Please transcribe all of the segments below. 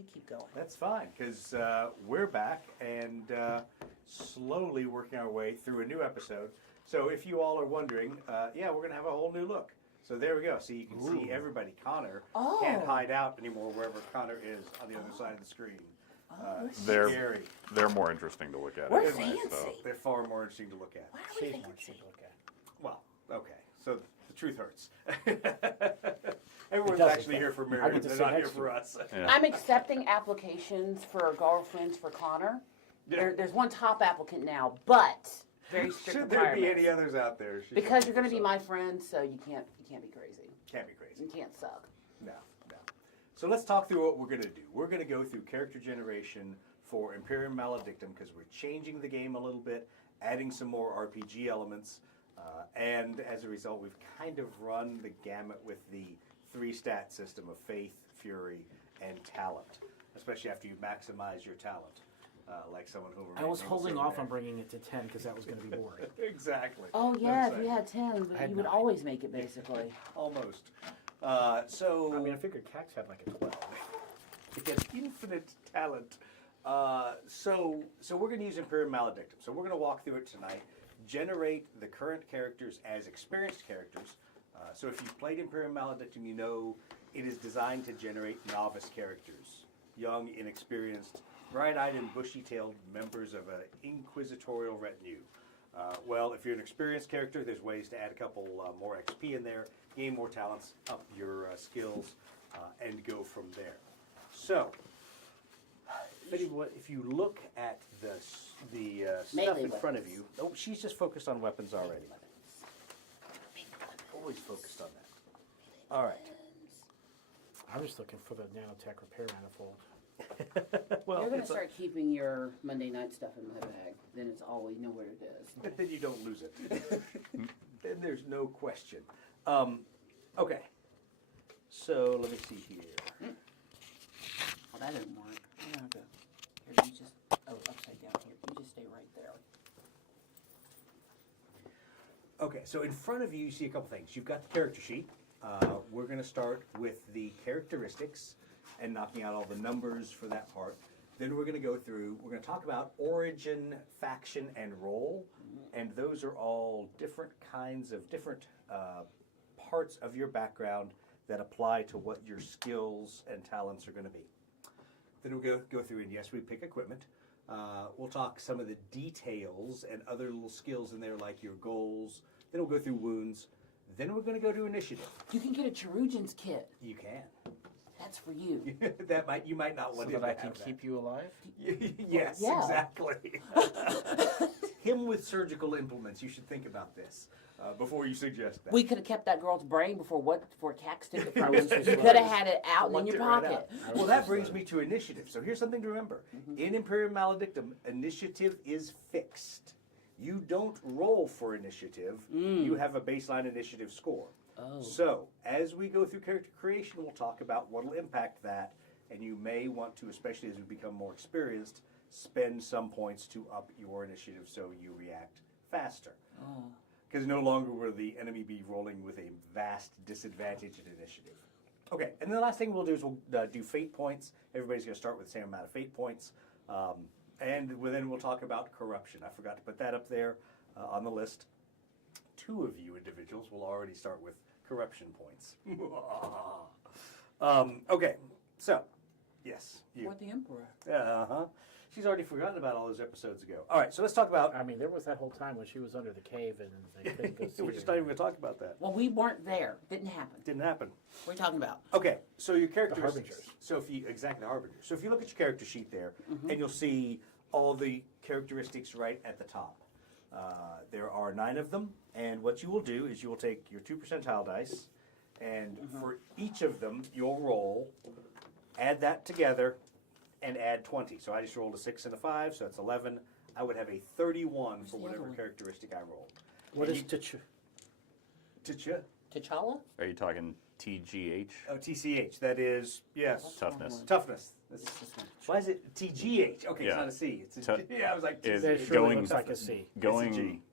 You keep going. That's fine, because we're back and slowly working our way through a new episode. So if you all are wondering, yeah, we're going to have a whole new look. So there we go. So you can see everybody. Connor can't hide out anymore wherever Connor is on the other side of the screen. They're more interesting to look at. We're anyway, fancy. so. They're far more interesting to look at. Why are we fancy? Well, okay. So the truth hurts. Everyone's actually here for Miriam. They're not here for us. Yeah. I'm accepting applications for girlfriends for Connor. There's one top applicant now, but very strict Should there be requirements. any others out there? Because you're going to be my friend, so you can't be crazy. Can't be crazy. You can't suck. No. So let's talk through what we're going to do. We're going to go through character generation for Imperium Maledictum because we're changing the game a little bit, adding some more RPG elements, and as a result, we've kind of run the gamut with the 3-stat system of faith, fury, and talent, especially after you maximize your talent, like someone who I was holding off on bringing it to 10 because that was going to be boring. Exactly. Oh yeah, That's if you right. had 10, but had you would 9. always make it basically. Almost. So I mean, I figured Cax had like a 12. it gets infinite talent. So we're going to use Imperium Maledictum. So we're going to walk through it tonight, generate the current characters as experienced characters. So if you've played Imperium Maledictum, you know it is designed to generate novice characters, young, inexperienced, bright-eyed and bushy-tailed members of an inquisitorial retinue. Well, if you're an experienced character, there's ways to add a couple more XP in there, gain more talents, up your skills, and go from there. So, if you look at the stuff Melee in front of weapons. you, oh, she's just focused on weapons already. Always focused on that. All right. I'm just looking for the nanotech repair manifold. Well, You're going to it's a- start keeping your Monday night stuff in my bag. Then it's always know where it is. but then you don't lose it. Then there's no question. Okay. So let me see here. Well, that didn't work. You don't have to. Here, you just. Oh, upside down here. You just stay right there. Okay, so in front of you, you see a couple things. You've got the character sheet. We're going to start with the characteristics and knocking out all the numbers for that part. Then we're going to go through, we're going to talk about origin, faction, and role. And those are all different kinds of different parts of your background that apply to what your skills and talents are going to be. Then we'll go through, and yes, we pick equipment. We'll talk some of the details and other little skills in there, like your goals. Then we'll go through wounds. Then we're going to go to initiative. You can get a Cherugian's kit. You can. That's for you. You might not So want that to I can keep you alive? Yes, Yeah. exactly. Him with surgical implements. You should think about this before you suggest that. We could have kept that girl's brain before Cax took it from us. You could have had it out and in your Lumped it right pocket. out. Well, that brings me to initiative. So here's something to remember. In Imperium Maledictum, initiative is fixed. You don't roll for initiative. You have a baseline initiative score. Oh. So as we go through character creation, we'll talk about what will impact that. And you may want to, especially as we become more experienced, spend some points to up your initiative so you react faster. Oh. Because no longer will the enemy be rolling with a vast disadvantage in initiative. Okay, and then the last thing we'll do is we'll do fate points. Everybody's going to start with the same amount of fate points. And then we'll talk about corruption. I forgot to put that up there on the list. 2 of you individuals will already start with corruption points. Okay, so, yes, you. For the Emperor. Uh-huh. She's already forgotten about all those episodes ago. All right, so let's talk about... I mean, there was that whole time when she was under the cave and they couldn't go see We're her. just not even going to talk about that. Well, we weren't there. Didn't happen. Didn't happen. What are you talking about? Okay, so your characteristics. Harbingers. So if you exactly the harbinger. So if you look at your character sheet there, and you'll see all the characteristics right at the top. There are 9 of them, and what you will do is you will take your 2 percentile dice, and for each of them you'll roll, add that together, and add 20. So I just rolled a 6 and a 5, so that's 11. I would have a 31 for the whatever other one? characteristic I rolled. What And is T'Challa? T'Challa? Are you talking TGH? Oh, TCH. That is, yes. Toughness. Toughness. This one. Why is it TGH? Okay, it's Yeah. not a C. It's a Tu- G. Yeah, I was like, Is It TCH. surely going- looks like a C.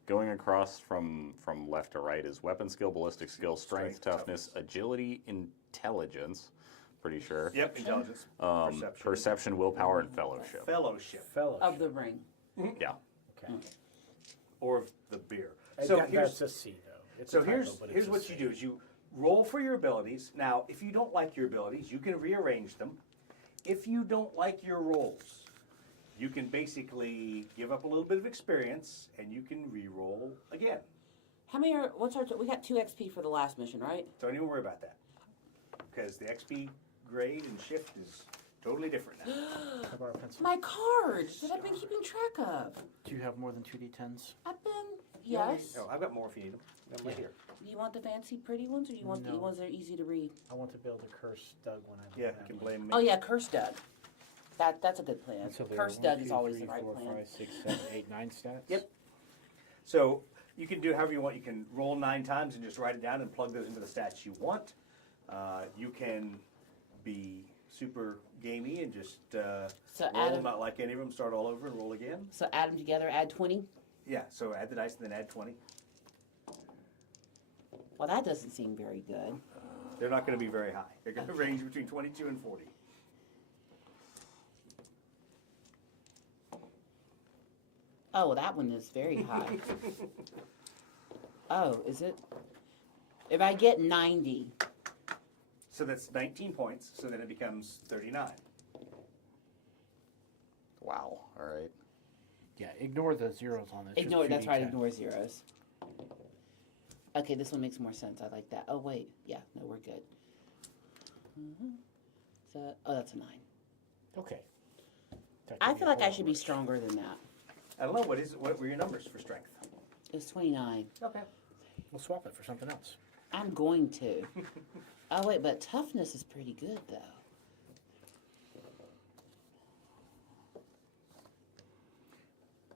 Going across from left to right is weapon skill, ballistic skill, strength, Strength, toughness, agility, intelligence, pretty sure. Yep, intelligence, Perception, willpower, and fellowship. fellowship, Fellowship. Of the ring. Yeah. Okay. or the beer. And So that, here's that's a C though. It's so a typo, here's but it's here's a what C. you do: is you roll for your abilities. Now, if you don't like your abilities, you can rearrange them. If you don't like your rolls, you can basically give up a little bit of experience, and you can re-roll again. How many are, what's our, we got 2 XP for the last mission, right? Don't even worry about that, because the XP grade and shift is totally different now. How about a pencil? My cards that I've been keeping track of. Do you have more than 2d10s? I've been, yes. No, I've got more if you need them. I'm right here. Do you want the fancy pretty ones or do you want the No. ones that are easy to read? I want to build a curse Doug when I Yeah, that you can one. blame me. Oh yeah, Curse Doug. That's a good plan. So there Curse are Doug 1, is 2, always 3, the right 4, plan. 5, 6, 7, 8, 9 stats. Yep. So you can do however you want. You can roll 9 times and just write it down and plug those into the stats you want. You can be super gamey and just So roll, Adam- not like any of them, start all over and roll again. So add them together, add 20. Yeah, so add the dice and then add 20. Well, that doesn't seem very good. They're not going to be very high. They're going to range between 22 and 40. Oh, that one is very high. Oh, is it? If I get 90, So that's 19 points, so then it becomes 39. Wow. All right. Yeah, ignore the zeros on this. just ignore, that's right, 2d10. ignore zeros. Okay, this one makes more sense. I like that. Oh, wait. Yeah, no, we're good. So, oh, that's a 9. Okay. That I could be feel a like I whole should be worse. stronger than that. I don't know, what were your numbers for strength? It's 29. Okay. We'll swap it for something else. I'm going to. Oh, wait, but toughness is pretty good, though.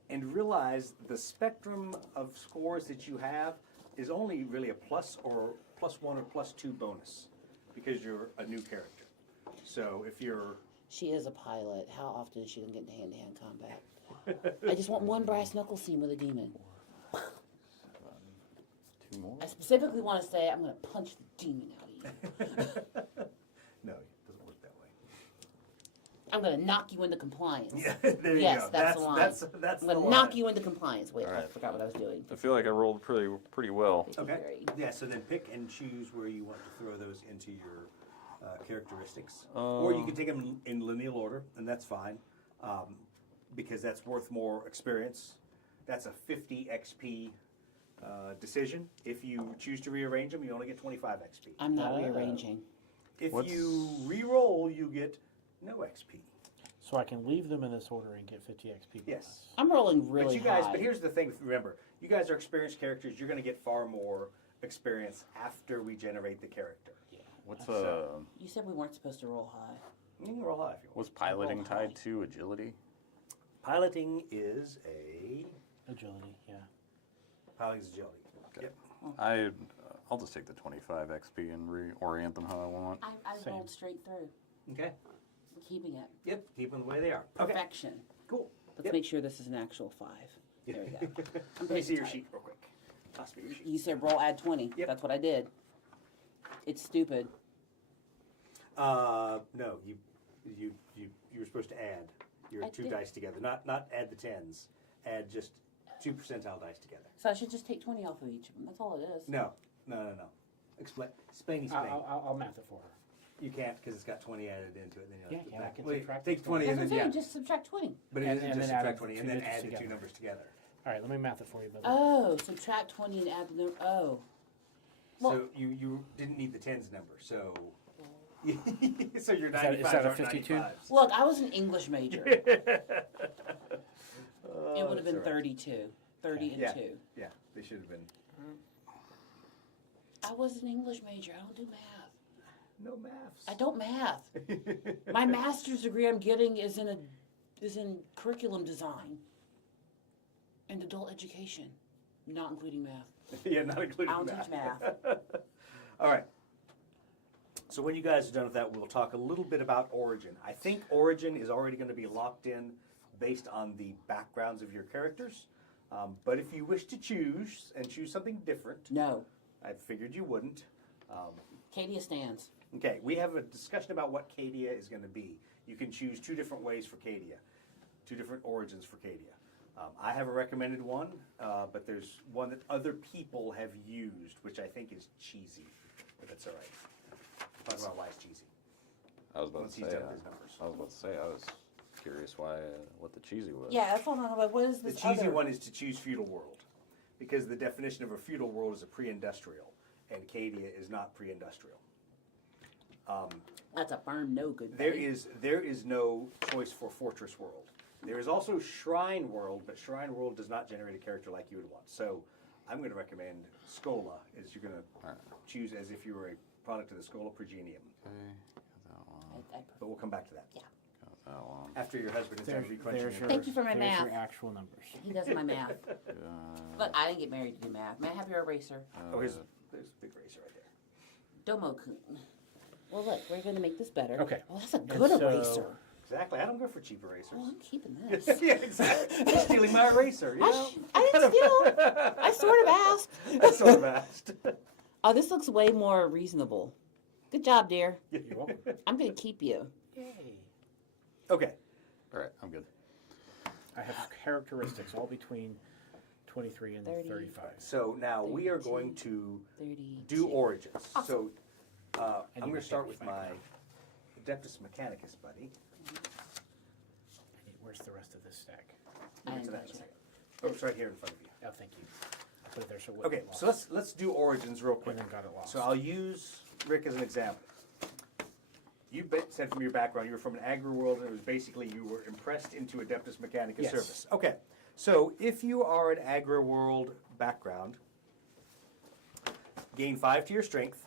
And realize the spectrum of scores that you have is only really a plus or +1 or +2 bonus because you're a new character. So if you're She is a pilot. How often is she going to get into hand-to-hand combat? I just want one brass knuckle scene with a demon. 2 more. I specifically want to say I'm going to punch the demon out of you. no, it doesn't work that way. I'm going to knock you into compliance. Yeah, there you Yes, go. that's the line. That's I'm the going to line. knock you into compliance. Wait, All I right. forgot what I was doing. I feel like I rolled pretty well. Okay. 53. Yeah. So then pick and choose where you want to throw those into your characteristics, or you can take them in lineal order, and that's fine, because that's worth more experience. That's a 50 XP decision. If you choose to rearrange them, you only get 25 XP. I'm not rearranging. If What's- you re-roll, you get no XP. So I can leave them in this order and get 50 XP. Yes. I'm rolling really But you guys, high. but here's the thing. Remember, you guys are experienced characters. You're going to get far more experience after we generate the character. What's So- You said we weren't supposed to roll high. You can roll high if you want. was piloting Roll tied high. to agility? Piloting is a Agility, yeah. piloting is agility. Okay. Yep. I'll just take the 25 XP and reorient them how I want. I Same. rolled straight through. Okay. I'm keeping it. Yep. Keep them the way they are. Okay. Perfection. Cool. Let's Yep. make sure this is an actual 5. There we go. Let me see your tight. sheet real quick. Toss me your sheet. You said roll add 20. Yep. That's what I did. It's stupid. No, you were supposed to add your I 2 did. dice together, not add the 10s. Add just 2 percentile dice together. So I should just take 20 off of each of them. That's all it is. No. Explain. Spainy Spain. I'll math it for her. You can't because it's got 20 added into it. Then you Yeah, have to yeah, I back. can Wait, subtract take the 20 That's and what I'm then saying. yeah. Just subtract 20. But it And- isn't and just then add subtract the 20 two and then digits add the 2 together. numbers together. All right, let me math it for you, Billy. Oh, subtract 20 and add the oh. Well- So you didn't need the 10s number. So so your that- 95s is that a aren't 52? 95s. Look, I was an English major. It Oh, would have been that's all right. 32. 30 and Yeah. 2. Yeah, they should have been. I was an English major. I don't do math. No maths. I don't math. My master's degree I'm getting is in curriculum design and adult education, not including math. Yeah, not including I don't math. teach math. All right. So when you guys are done with that, we'll talk a little bit about Origin. I think Origin is already going to be locked in based on the backgrounds of your characters. But if you wish to choose something different, No. I figured you wouldn't. Cadia stands. Okay, we have a discussion about what Cadia is going to be. You can choose 2 different ways for Cadia, 2 different origins for Cadia. I have a recommended one, but there's one that other people have used, which I think is cheesy, but that's all right. Talk about why it's cheesy. I was about Once to he's say. done with his numbers. I was about to say. I was curious why what the cheesy was. Yeah, that's what I'm like. What is The this cheesy other? one is to choose feudal world, because the definition of a feudal world is a pre-industrial, and Cadia is not pre-industrial. That's a firm no, good. There buddy. is no choice for fortress world. There is also shrine world, but shrine world does not generate a character like you would want. So I'm going to recommend Scola, is you're going to choose as if you were a product of the Scola Progenium. Okay, got that one. But we'll come back to that. Yeah. Got that one. After your husband is done re-crunching There's it. your, Thank you for my there's math. your actual numbers. He does my math, Uh, but I didn't get married to do math. May I have your eraser? Oh, there's a big razor right there. Domo-kun. Well, look, we're going to make this better. Okay. Well, that's a good so- eraser. Exactly. I don't go for cheap erasers. Oh, I'm keeping this. Yeah, exactly. You're stealing my eraser. You know? I didn't steal. I sort of asked. I sort of asked. Oh, this looks way more reasonable. Good job, dear. You're welcome. I'm going to keep you. Yay. Okay. all right, I'm good. I have characteristics all between 23 and 30. 35. So now we are 32. going to 30. do origins. Awesome. So I'm you going can to start take with this my back Adeptus Mechanicus buddy. Where's the rest of this stack? We'll I get to that in a gotcha. second. Oh, it's right here in front of you. Oh, thank you. I put it there so it Okay, wouldn't so get lost. let's do origins real quick. And then got it lost. So I'll use Rick as an example. You said from your background you were from an agri world, and it was basically you were impressed into Adeptus Mechanicus Yes. service. Okay, so if you are an agri world background, gain 5 to your strength.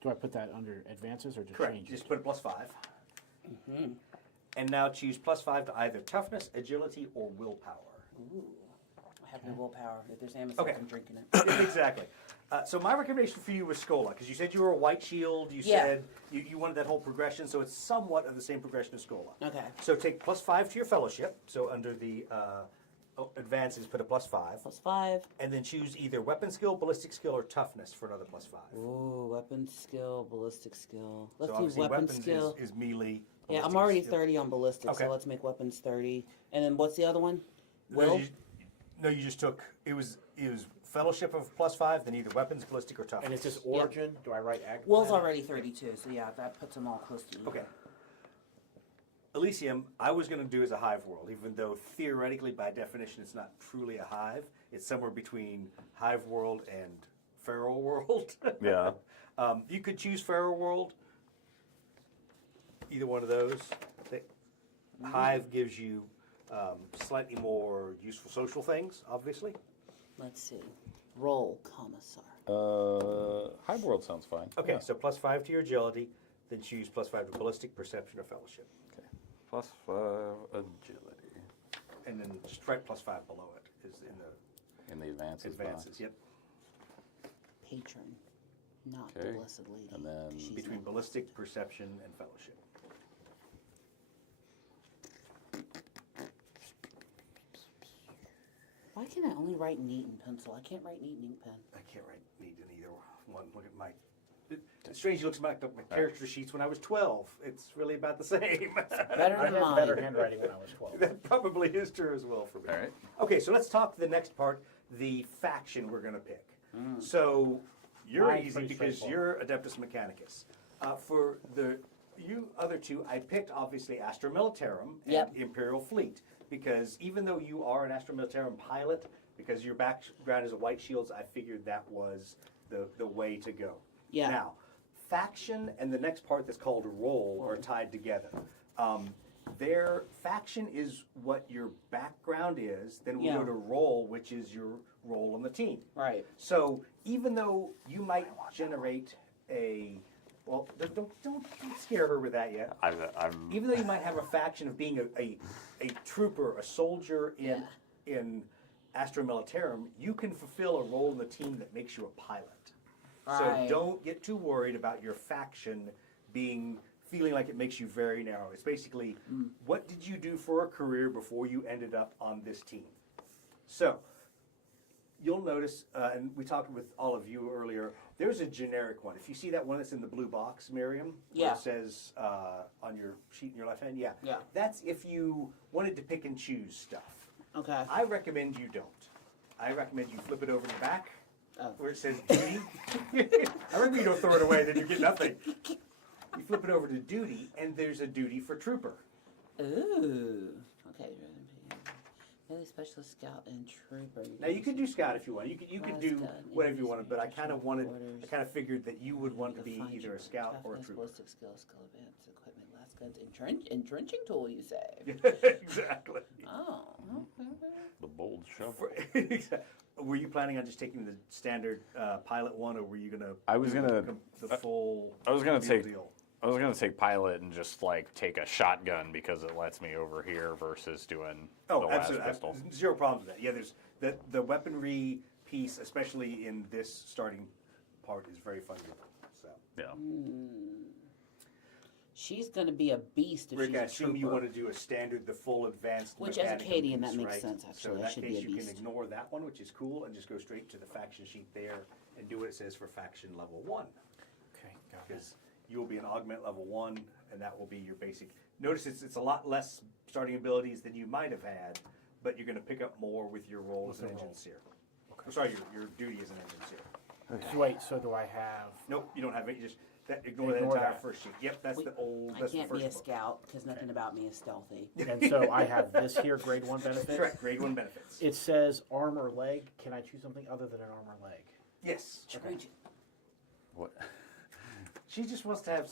Do I put that under advances or just Correct. change Just it? put a +5. And now choose +5 to either toughness, agility, or willpower. Ooh. I have no willpower. If there's amethyst, Okay. I'm drinking it. Exactly. So my recommendation for you was Scola, because you said you were a white shield. You Yeah. said you wanted that whole progression, so it's somewhat of the same progression as Scola. Okay. So take +5 to your fellowship. So under the advances, put a +5, +5. and then choose either weapon skill, ballistic skill, or toughness for another +5. Ooh, weapon skill, ballistic skill. Let's so do obviously weapon weapons skill. is melee. Yeah, I'm ballistic already is- 30 on ballistic, Okay. so let's make weapons 30. And then what's the other one? No, Will? you just took it was fellowship of +5, then either weapons, ballistic, or toughness. And is this origin? Do I write ag? Will's already 32, so yeah, that puts them all close to me. Okay. Elysium, I was going to do as a hive world, even though theoretically, by definition, it's not truly a hive. It's somewhere between hive world and feral world. Yeah. You could choose feral world, either one of those. Hive gives you slightly more useful social things, obviously. Let's see. Roll, commissar. Hive world sounds fine. Okay, Yeah. so +5 to your agility, then choose +5 to ballistic, perception, or fellowship. Okay. +5 agility And then just write +5 below it is in the in the advances. advances. box. Yep. Patron. Not Okay. the blessed lady. And then She's Between not- ballistic, perception, and fellowship. Why can I only write neat in pencil? I can't write neat in ink pen. I can't write neat in either one. Look at my. It's strange. It looks like my character sheets when I was 12. It's really about the same. Better I than had mine. better handwriting when I was 12. That probably is true as well for me. All right. Okay, so let's talk the next part, the faction we're going to pick. So you're Mine's easy pretty because you're straightforward. Adeptus Mechanicus. For you other two, I picked obviously Astra Militarum and Yep. Imperial Fleet because even though you are an Astra Militarum pilot, because your background is a White Shields, I figured that was the way to go. Yeah. Now, faction and the next part that's called role are tied together. Their faction is what your background is. Then we Yeah. go to role, which is your role on the team. Right. So even though you might generate a, well, don't scare her with that yet. I'm Even though you might have a faction of being a trooper, a soldier in Astra Militarum, you can fulfill a role in the team that makes you a pilot. So Right. don't get too worried about your faction feeling like it makes you very narrow. It's basically, what did you do for a career before you ended up on this team? So, you'll notice, and we talked with all of you earlier, There's a generic one. If you see that one that's in the blue box, Miriam, where Yeah. it says on your sheet in your left hand, yeah. Yeah. That's if you wanted to pick and choose stuff. Okay. I recommend you don't. I recommend you flip it over to the back Oh. where it says duty. I recommend you don't throw it away, then you get nothing. You flip it over to duty, and there's a duty for trooper. Ooh. Okay. Melee specialist, scout, and trooper. Now you could do scout if you want. You could do Gun, whatever you wanted, but I kind of wanted, orders. I kind of figured that you would want to be Define either a scout or a toughness, trooper. ballistic skill, skill advance, equipment, last guns, entrenching tool. You say? Exactly. Oh. Okay. The bold shovel. Were you planning on just taking the standard pilot one, or were you gonna? I was do gonna- the full. I was gonna real take- deal? I was gonna take pilot and just like take a shotgun because it lets me over here versus doing the Oh, last absolutely. pistol. Zero problems with that. Yeah, there's the weaponry piece, especially in this starting part, is very fungible. So, Yeah. She's going to be a beast if Rick, she's I a assume trooper. you want to do a standard, the full advanced. Which, as a Mechanicum Canadian, that piece, makes right? sense, So actually. in I that should be case, a you can beast. ignore that one, which is cool, and just go straight to the faction sheet there and do what it says for faction level 1. Okay, got it. Because you will be an augment level 1, and that will be your basic. Notice it's a lot less starting abilities than you might have had, but you're going to pick up more with your role as an the role. engine seer. I'm sorry, your duty as an engine seer. So wait, so do I have? Nope, you don't have it. You just ignore that Ignore entire that. first sheet. Yep, that's We- the old. I That's the can't first be a book. scout because nothing about me is stealthy. And so I have this here, grade 1 benefit. Correct. Grade 1 benefits. It says armor leg. Can I choose something other than an armor leg? Yes. Scrooge. What? She just wants to have.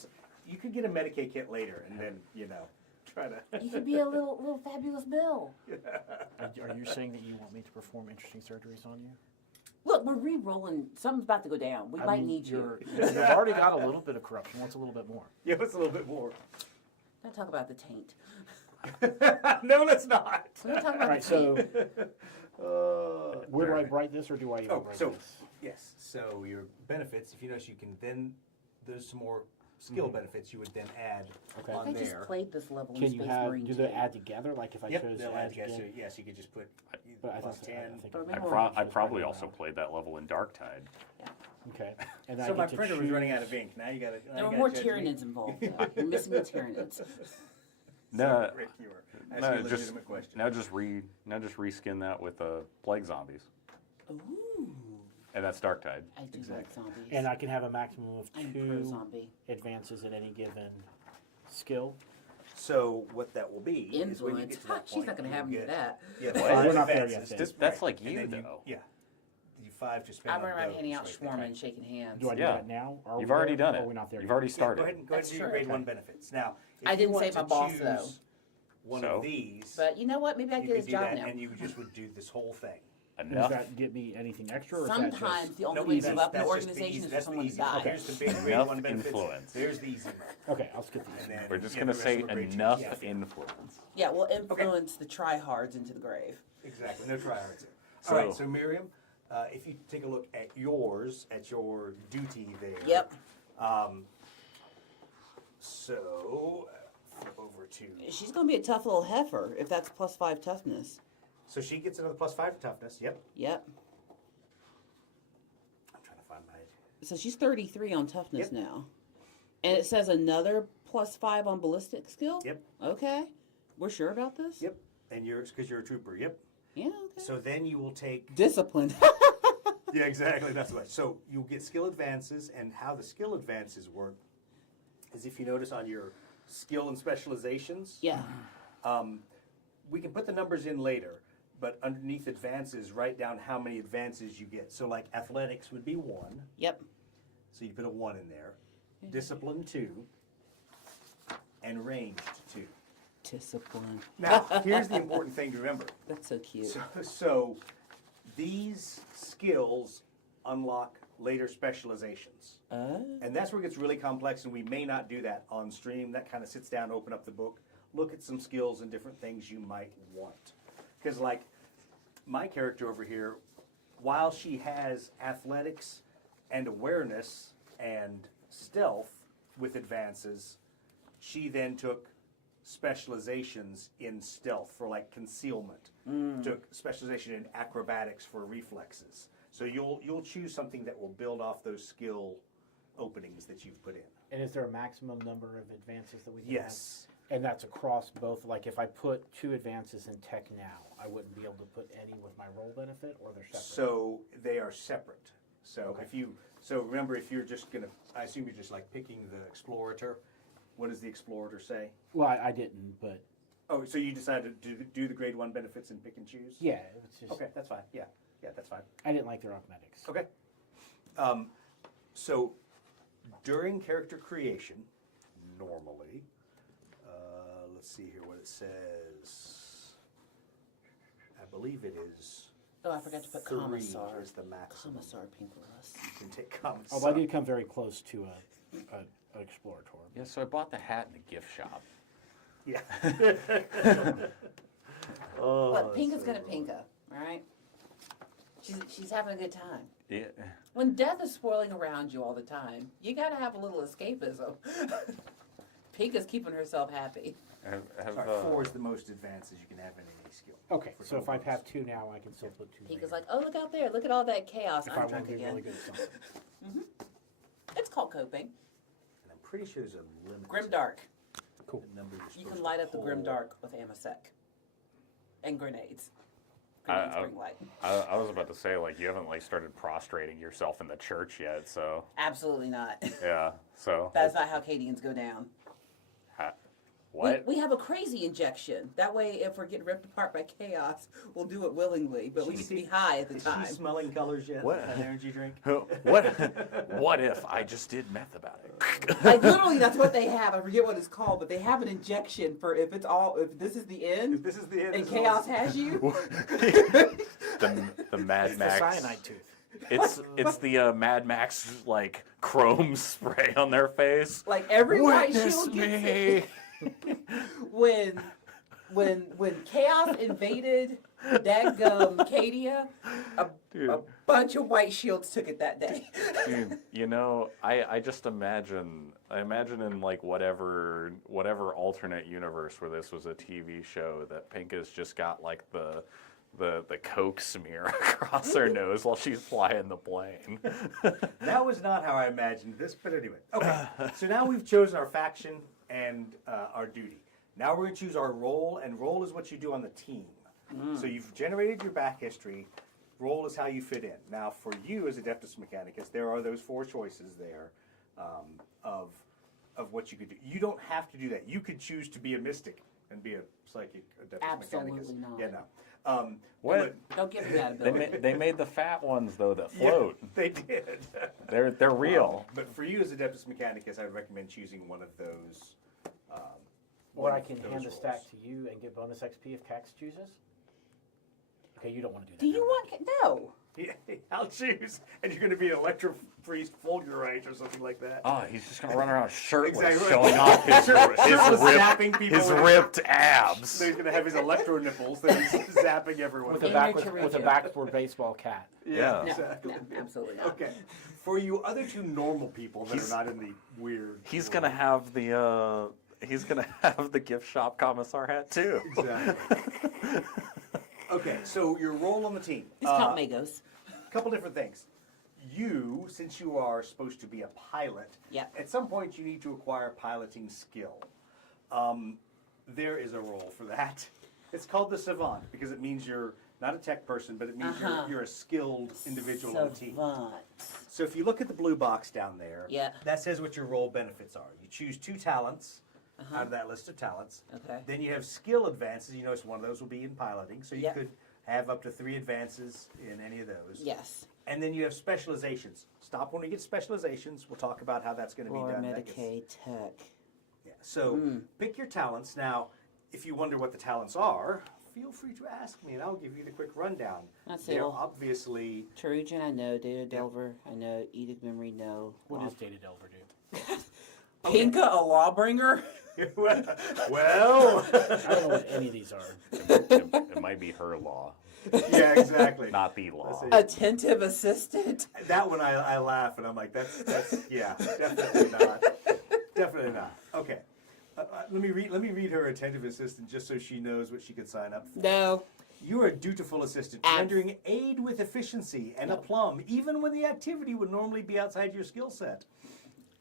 You could get a Medicaid kit later, and then try to. You could be a little fabulous Bill. Are you saying that you want me to perform interesting surgeries on you? Look, we're re-rolling. Something's about to go down. We I might mean, need you. You've already got a little bit of corruption. What's a little bit more? Yeah, it's a little bit more. Don't talk about the taint. No, let's not. We're not talking All about right, the so Uh, where do I alright. write this, or do I even Oh, write so this? yes. So your benefits. If you notice, you can then. There's some more skill benefits you would then add Okay. on I there. just played this level in Can you Space have? Marine Do they 2. add together? Like if I Yep, chose they'll to add add together. So again? yes, you could just put But I plus thought 10. I think But I- remember I when- probably also played that level in Dark Tide. Okay. And I So get my to printer was running out choose- of ink. Now you got to. There were more Tyranids involved. Though. You're missing the Tyranids. No, Rick, you were asking no, a just legitimate question. now just reskin that with plague zombies, Ooh. and that's Dark Tide. I do Exactly. like zombies. And I can have a maximum of I'm 2 pro-zombie. advances at any given skill. So what that will be is when you Influence. get to that She's point, not going to you have any get- of that. Yeah, What? 5 We're not there advances. yet, Just- That's right. like And you, then though. Yeah. You 5 to spend I on run around those handing out right there. shawarma and shaking hands. Do I do Yeah. that now? Are You've we already there, done or it. Are we not there You've yet? already Yeah, started. go ahead and That's do your true. grade Okay. 1 benefits. Now, if I you didn't want save to my boss, choose though. one So? of these, But you know what? Maybe I you get could his do job that, now. and you just would do this whole thing. Does Enough. that get me anything extra, or is that Sometimes just... the only No, way you that's- move up in the that's just the organization easy- is for that's the someone to easy one. die. Here's the big grade Enough 1 benefits. influence. There's the easy mode. Okay, I'll skip these. And then, We're just yeah, gonna the rest say of the grade enough changes. Yeah, influence. Yeah, we'll influence the tryhards into the grave. exactly. No tryhards here. So- All right, so Miriam, if you take a look at yours, at your duty there. Yep. So, flip over to. She's going to be a tough little heifer if that's +5 toughness. So she gets another +5 to toughness. Yep. Yep. I'm trying to find my. So she's 33 on toughness Yep. now. And it says another +5 on ballistic skill? Yep. Okay. We're sure about this? Yep. And yours, because you're a trooper. Yep. Yeah, okay. So then you will take. Discipline. Yeah, exactly. That's right. So you'll get skill advances, and how the skill advances work is if you notice on your skill and specializations. Yeah. We can put the numbers in later, but underneath advances, write down how many advances you get. So like athletics would be 1, Yep. so you put a 1 in there. Discipline 2, and ranged 2. Discipline. Now, here's the important thing to remember. That's so cute. So these skills unlock later specializations. And that's where it gets really complex, and we may not do that on stream. That kind of sits down, open up the book, look at some skills and different things you might want. Because like my character over here, while she has athletics and awareness and stealth with advances, she then took specializations in stealth for like concealment, took specialization in acrobatics for reflexes. So you'll choose something that will build off those skill openings that you've put in. And is there a maximum number of advances that we can Yes. have? And that's across both, like if I put 2 advances in tech now, I wouldn't be able to put any with my roll benefit, or they're separate? So they are separate. So Okay. so remember, if you're just gonna, I assume you're just like picking the Explorator. What does the Explorator say? Well, I didn't, but Oh, so you decided to do the grade 1 benefits and pick and choose? yeah, it's just, Okay, that's fine. Yeah, that's fine. I didn't like their arithmetics. Okay. So during character creation, normally, let's see here what it says. I believe it is. Oh, I forgot to put 3 Commissar. is the maximum. Commissar Pinkless. You can take Commissar. Although I did come very close to an Explorator. Yeah, so I bought the hat in the gift shop. Yeah. Look, Pinka's gonna Pinka, all right? She's having a good time. Yeah. When death is swirling around you all the time, you gotta have a little escapism. Pinka's keeping herself happy. Sorry, 4 is the most advances you can have in any skill. Okay, For so if I combos. have 2 now, I can still put 2 Pinka's later. like, oh, look out there. Look at all that chaos. If I I'm want drunk to be again. really good at something. It's called coping. And I'm pretty sure there's a limit. Grimdark. Cool. The number you're You supposed can to light up the pull. Grimdark with Amasec. And grenades. I- Grenades I- bring light. I was about to say, like, you haven't like started prostrating yourself in the church yet, so Absolutely not. yeah. So That's not how Cadians go down. what? We have a crazy injection. That way, if we're getting ripped apart by chaos, we'll do it willingly, but we need to be high at the Is time. she smelling colors yet? What? An energy drink? What if I just did meth about it? Like literally, that's what they have. I forget what it's called, but they have an injection for if this is the If end this is the end, and this is chaos all- has you. the Mad It's the Max. cyanide tooth. It's the Mad Max like chrome spray on their face. Like every white Witness shield gets me. it. when chaos invaded dadgum Cadia, a bunch of white shields took it that day. Dude, you know, I just imagine in like whatever alternate universe where this was a TV show that Pinka's just got like the Coke smear across her nose while she's flying the plane. That was not how I imagined this, but anyway. Okay, so now we've chosen our faction and our duty. Now we're going to choose our role, and role is what you do on the team. So you've generated your back history. Role is how you fit in. Now, for you as Adeptus Mechanicus, there are those 4 choices there of what you could do. You don't have to do that. You could choose to be a mystic and be a psychic Adeptus Mechanicus. Absolutely not. Yeah, no. What? Don't give me that ability. They made the fat ones though that float. Yeah, they did. They're real. But for you as Adeptus Mechanicus, I would recommend choosing one of those. Or one I of can those hand a roles. stack to you and get bonus XP if Cax chooses? Okay, you don't want to do that. Do you want no? Yeah, I'll choose. And you're going to be an Electro Priest Fulgurite or something like that. Oh, he's just gonna run around shirtless, Exactly. showing off his Shirtless zapping people his with- ripped abs. So he's going to have his electro nipples that he's zapping everyone With with. a Enrich your backward baseball cat. Yeah. No, exactly. no, absolutely not. Okay. For you other 2 normal people that He's- are not in the weird. He's gonna have the gift shop commissar hat too. Exactly. Okay, so your role on the team. It's Count Magos. Couple different things. You, since you are supposed to be a pilot, Yep. at some point you need to acquire piloting skill. There is a role for that. It's called the savant because it means you're not a tech person, but it means you're a skilled individual on the team. Savant. So if you look at the blue box down there, Yeah. that says what your role benefits are. You choose 2 talents out of that list of talents. Okay. Then you have skill advances. You notice one of those will be in piloting, so you Yep. could have up to 3 advances in any of those. Yes. And then you have specializations. Stop when we get specializations. We'll talk about how that's going to be Or done. That gets- Medicaid Tech. Yeah. So pick your talents. Now, if you wonder what the talents are, feel free to ask me, and I'll give you the quick rundown. Let's see, They're well- obviously Terugian, I know. Data Delver, I know. Edict Memory, no. What does Data Delver do? Pinka, a lawbringer? well. I don't know what any of these are. It might be her law, Yeah, exactly. not the law. That's it. Attentive assistant? That one I laugh and I'm like, that's yeah, definitely not, definitely not. Okay, let me read her attentive assistant just so she knows what she could sign up for. No. You are a dutiful assistant, rendering aid with efficiency and aplomb, even when the activity would normally be outside your skill set.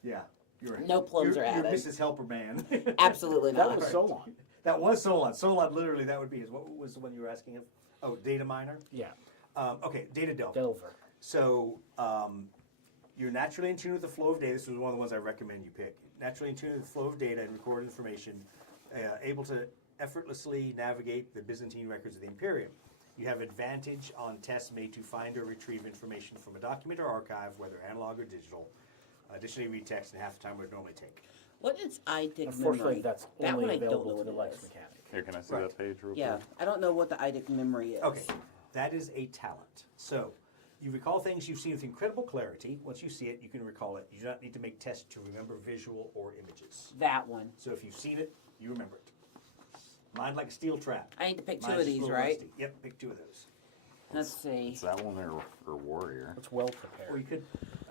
Yeah, you're No plums are you're added. Mrs. Helper Man. Absolutely That not. was Solon. That was Solon. Solon, literally, that would be his. What was the one you were asking of? Oh, data miner. Yeah. Okay, data delver. Delver. So you're naturally in tune with the flow of data. This was one of the ones I recommend you pick. Naturally in tune with the flow of data and recorded information, able to effortlessly navigate the Byzantine records of the Imperium. You have advantage on tests made to find or retrieve information from a document or archive, whether analog or digital. Additionally, read text in half the time it would normally take. What is IDIC Unfortunately, memory? that's That one only I don't available know with the what it Lex is. Mechanic. Here, can I see Right. that page real Yeah, quick? I don't know what the IDIC memory is. Okay, that is a talent. So you recall things you've seen with incredible clarity. Once you see it, you can recall it. You do not need to make tests to remember visual or images. That one. So if you've seen it, you remember it. Mind like a steel trap. I need to pick two Mine's of just a these, little right? rusty. Yep, pick two of those. Let's see. Is that one or warrior? It's well Or prepared. you could,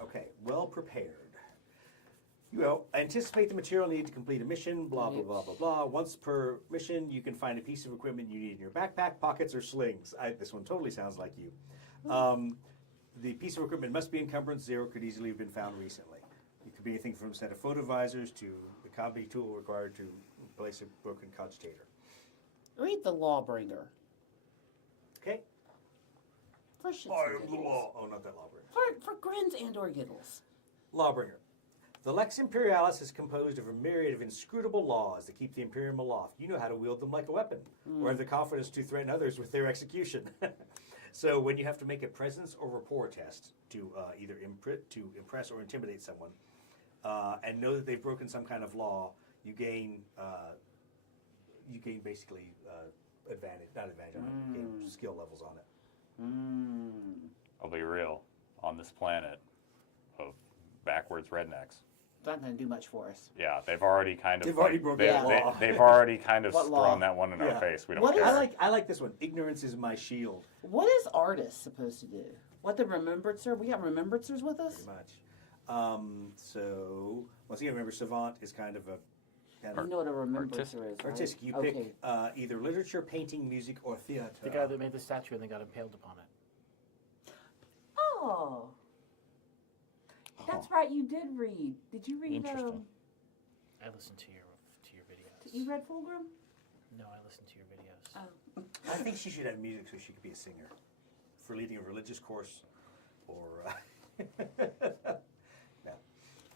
okay, well prepared. You will anticipate the material needed to complete a mission, blah, blah, blah, blah, blah. Once per mission, you can find a piece of equipment you need in your backpack, pockets, or slings. This one totally sounds like you. The piece of equipment must be encumbrance 0, could easily have been found recently. It could be anything from a set of photovisors to the combi tool required to replace a broken cogitator. Read the Lawbringer. Okay? For shits I and am the giggles. law. Oh, not that lawbringer. For grins and or giggles. Lawbringer. The Lex Imperialis is composed of a myriad of inscrutable laws that keep the Imperium aloft. You know how to wield them like a weapon, or have the confidence to threaten others with their execution. So when you have to make a presence or rapport test to either impress or intimidate someone, and know that they've broken some kind of law, you gain basically advantage, not advantage on it, you gain skill levels on it. I'll be real. On this planet of backwards rednecks, It's not going to do much for us. yeah, they've already kind of They've already broken that law. They've already kind of What law? thrown that one in Yeah. our face. We don't What care. I like this one. Ignorance is my shield. What is artist supposed to do? What the remembrancer? We got remembrancers with us? Pretty much. So once again, remember, savant is kind of a You know what a remembrancer is, right? artistic. You Okay. pick either literature, painting, music, or theater. The guy that made the statue and they got impaled upon it. Oh. That's right, you did read. Did you read Interesting. I listened to your videos. you read Fulgrim? No, I listened to your videos. Oh. I think she should have music so she could be a singer for leading a religious course, or yeah.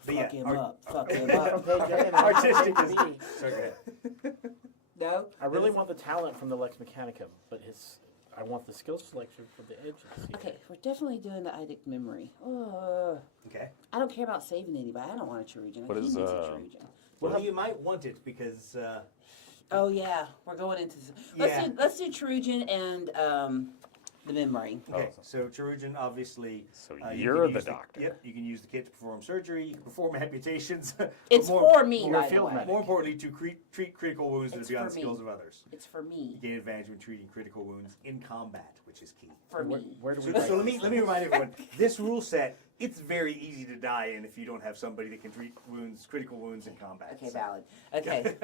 But Fuck him art- up. Fuck him up. Artistic is. Sorry, go ahead. No? I really want the talent from the Lex Mechanicum, but I want the skill selection from the agency. Okay, we're definitely doing the IDIC memory. Okay. I don't care about saving anybody. I don't want a Cherugian. What He is, needs a Cherugian. Well, you might want it because Oh yeah, we're going into this. Yeah. Let's do Cherugian and the memory. okay. Oh. So Cherugian, obviously. So you you're can the use doctor. Yep. You can use the kit to perform surgery. You can perform amputations. but It's for me, you're a by the field way. medic. More importantly, to treat critical wounds that are It's beyond the for me. skills of others. It's for me. You gain advantage when treating critical wounds in combat, which is key. For Where, me. where do we So, write so let this? me remind everyone, this rule set, it's very easy to die in if you don't have somebody that can treat wounds, critical wounds in combat. Okay, So- valid. Okay,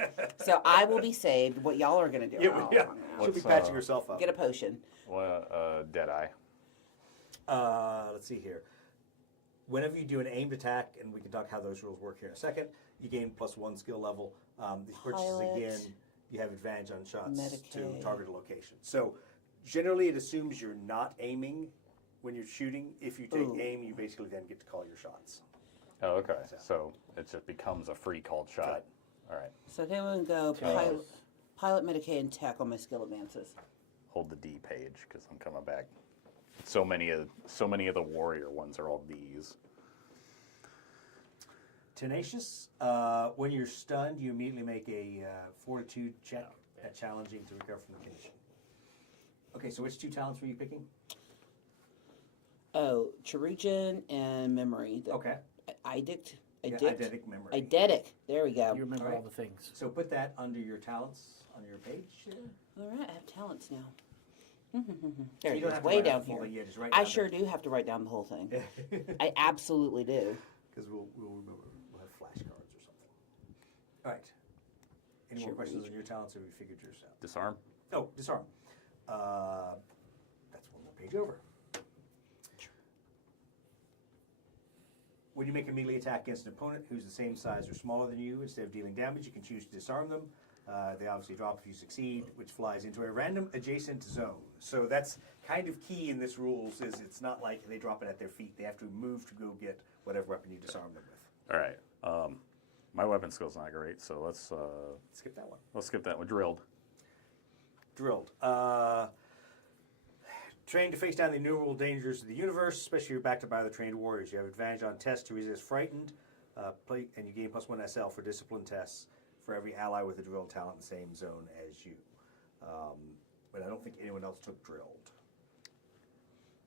so I will be saved. What y'all are gonna do? Yeah, yeah. She'll be What's, patching herself up. Get a potion. Well, Deadeye. Let's see here. Whenever you do an aimed attack, and we can talk how those rules work here in a second, you gain +1 skill level. These purchases, Pilot. again, you have advantage on shots to Medicaid. target a location. So generally it assumes you're not aiming when you're shooting. If you take Ooh. aim, you basically then get to call your shots. Oh, okay. So it just becomes a free called shot. Cut. All right. So then we can go pilot, Medicaid, and tech on my skill advances. Hold the D page because I'm coming back. So many of the warrior ones are all D's. Tenacious. When you're stunned, you immediately make a fortitude check at challenging to recover from the condition. Okay, so which two talents were you picking? Oh, Cherugian and memory. The Okay. Idict. Yeah, Idict. eidetic memory. Eidetic. There we go. You remember Alright. all the things. So put that under your talents on your page. All right, I have talents now. So There you it don't is, have to way write down out the whole here. thing, yeah, just write I down sure do have to write down the whole thing. Because I absolutely do. we'll remember. We'll have flashcards or something. All right. Any more Sure, questions reach. on your talents, or have we figured yours out? Disarm. Oh, disarm. That's one more page over. When you make a melee attack against an opponent who's the same size or smaller than you, instead of dealing damage, you can choose to disarm them. They obviously drop if you succeed, which flies into a random adjacent zone. So that's kind of key in this rules, is it's not like they drop it at their feet. They have to move to go get whatever weapon you disarm them with. All right. My weapon skill's not great, so let's Skip that one. skip that one. Drilled. Drilled. Trained to face down the innumerable dangers of the universe, especially if you're backed by the trained warriors. You have advantage on tests to resist frightened, and you gain +1 SL for discipline tests for every ally with a drilled talent in the same zone as you. But I don't think anyone else took drilled.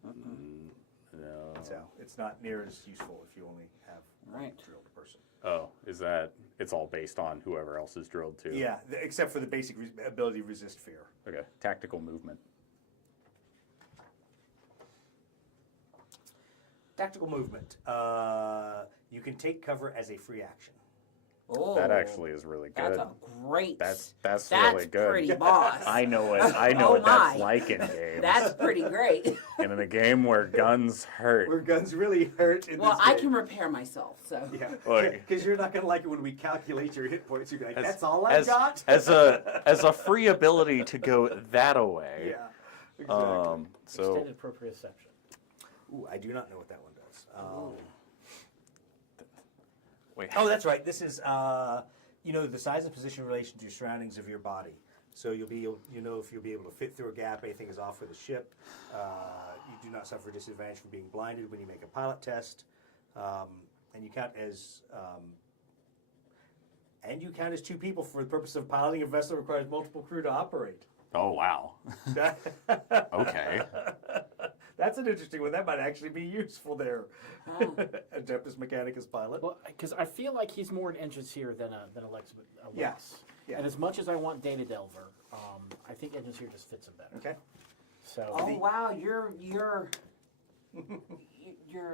No. So it's not near as useful if you only have one Right. drilled person. Oh, is that it's all based on whoever else is drilled too? Yeah, except for the basic ability to resist fear. Okay. Tactical movement. Tactical movement. You can take cover as a free action. Oh, That actually is really good. That's a great. That's That's really good. pretty boss. I know it. I know Oh what that's my. like in games. That's pretty great. And in a game where guns hurt. Where guns really hurt in Well, this I game. can repair myself, so. Yeah, Look. because you're not going to like it when we calculate your hit points. You're going to be like, As- that's all I got? as a free ability to go that away. Yeah, exactly. So Extended proprioception. Ooh, I do not know what that one does. wait. Oh, that's right. This is, the size and position in relation to your surroundings of your body. So you'll be, if you'll be able to fit through a gap, anything is off with the ship. You do not suffer disadvantage from being blinded when you make a pilot test, and you count as 2 people for the purpose of piloting a vessel that requires multiple crew to operate. Oh wow. Okay. That's an interesting one. That might actually be useful there. Oh. Adeptus Mechanicus pilot. Well, because I feel like he's more an engineer here than a Lex. Yeah. Yeah. And as much as I want Data Delver, I think engineer just fits him better. Okay. So Oh wow, you're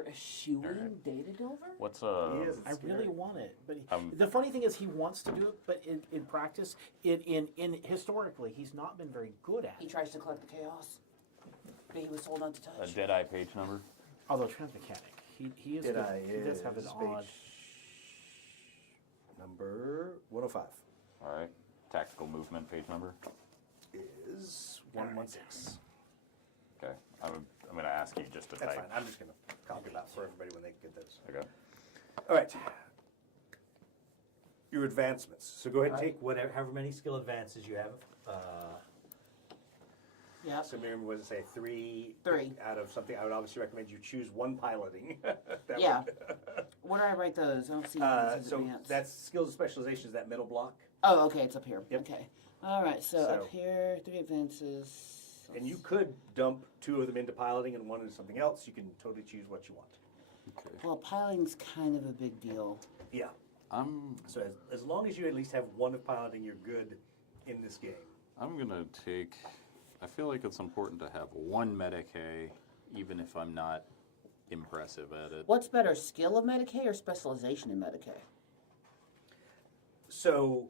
eschewing Data Delver? What's He is, I it's really scary. want it, but Um, the funny thing is he wants to do it, but in practice, in historically, he's not been very good at He it. tries to collect the chaos that he was told not to a touch. Deadeye page number? Although transmechanic, he is Did good. I? He does have an Is odd. page number 105 All right. Tactical movement page number. is 116. Okay. I'm going to ask you just to That's type. fine. I'm just going to copy that for everybody when they get those. Okay. All right. Your advancements. So go ahead and take however many skill advances you have. Yep. So Miriam, was it say 3? 3. Out of something. I would obviously recommend you choose 1 piloting. That Yeah. would- Where do I write those? I don't see those as so advanced. that's skills and specializations. That middle block. Oh, okay, it's up here. Yep. Okay. All right, so So- up here, 3 advances. And you could dump 2 of them into piloting and 1 into something else. You can totally choose what you want. Well, piloting's kind of a big deal. Yeah. I'm So as long as you at least have 1 of piloting, you're good in this game. gonna take. I feel like it's important to have 1 Medicae, even if I'm not impressive at it. What's better, skill of Medicae or specialization in Medicae? So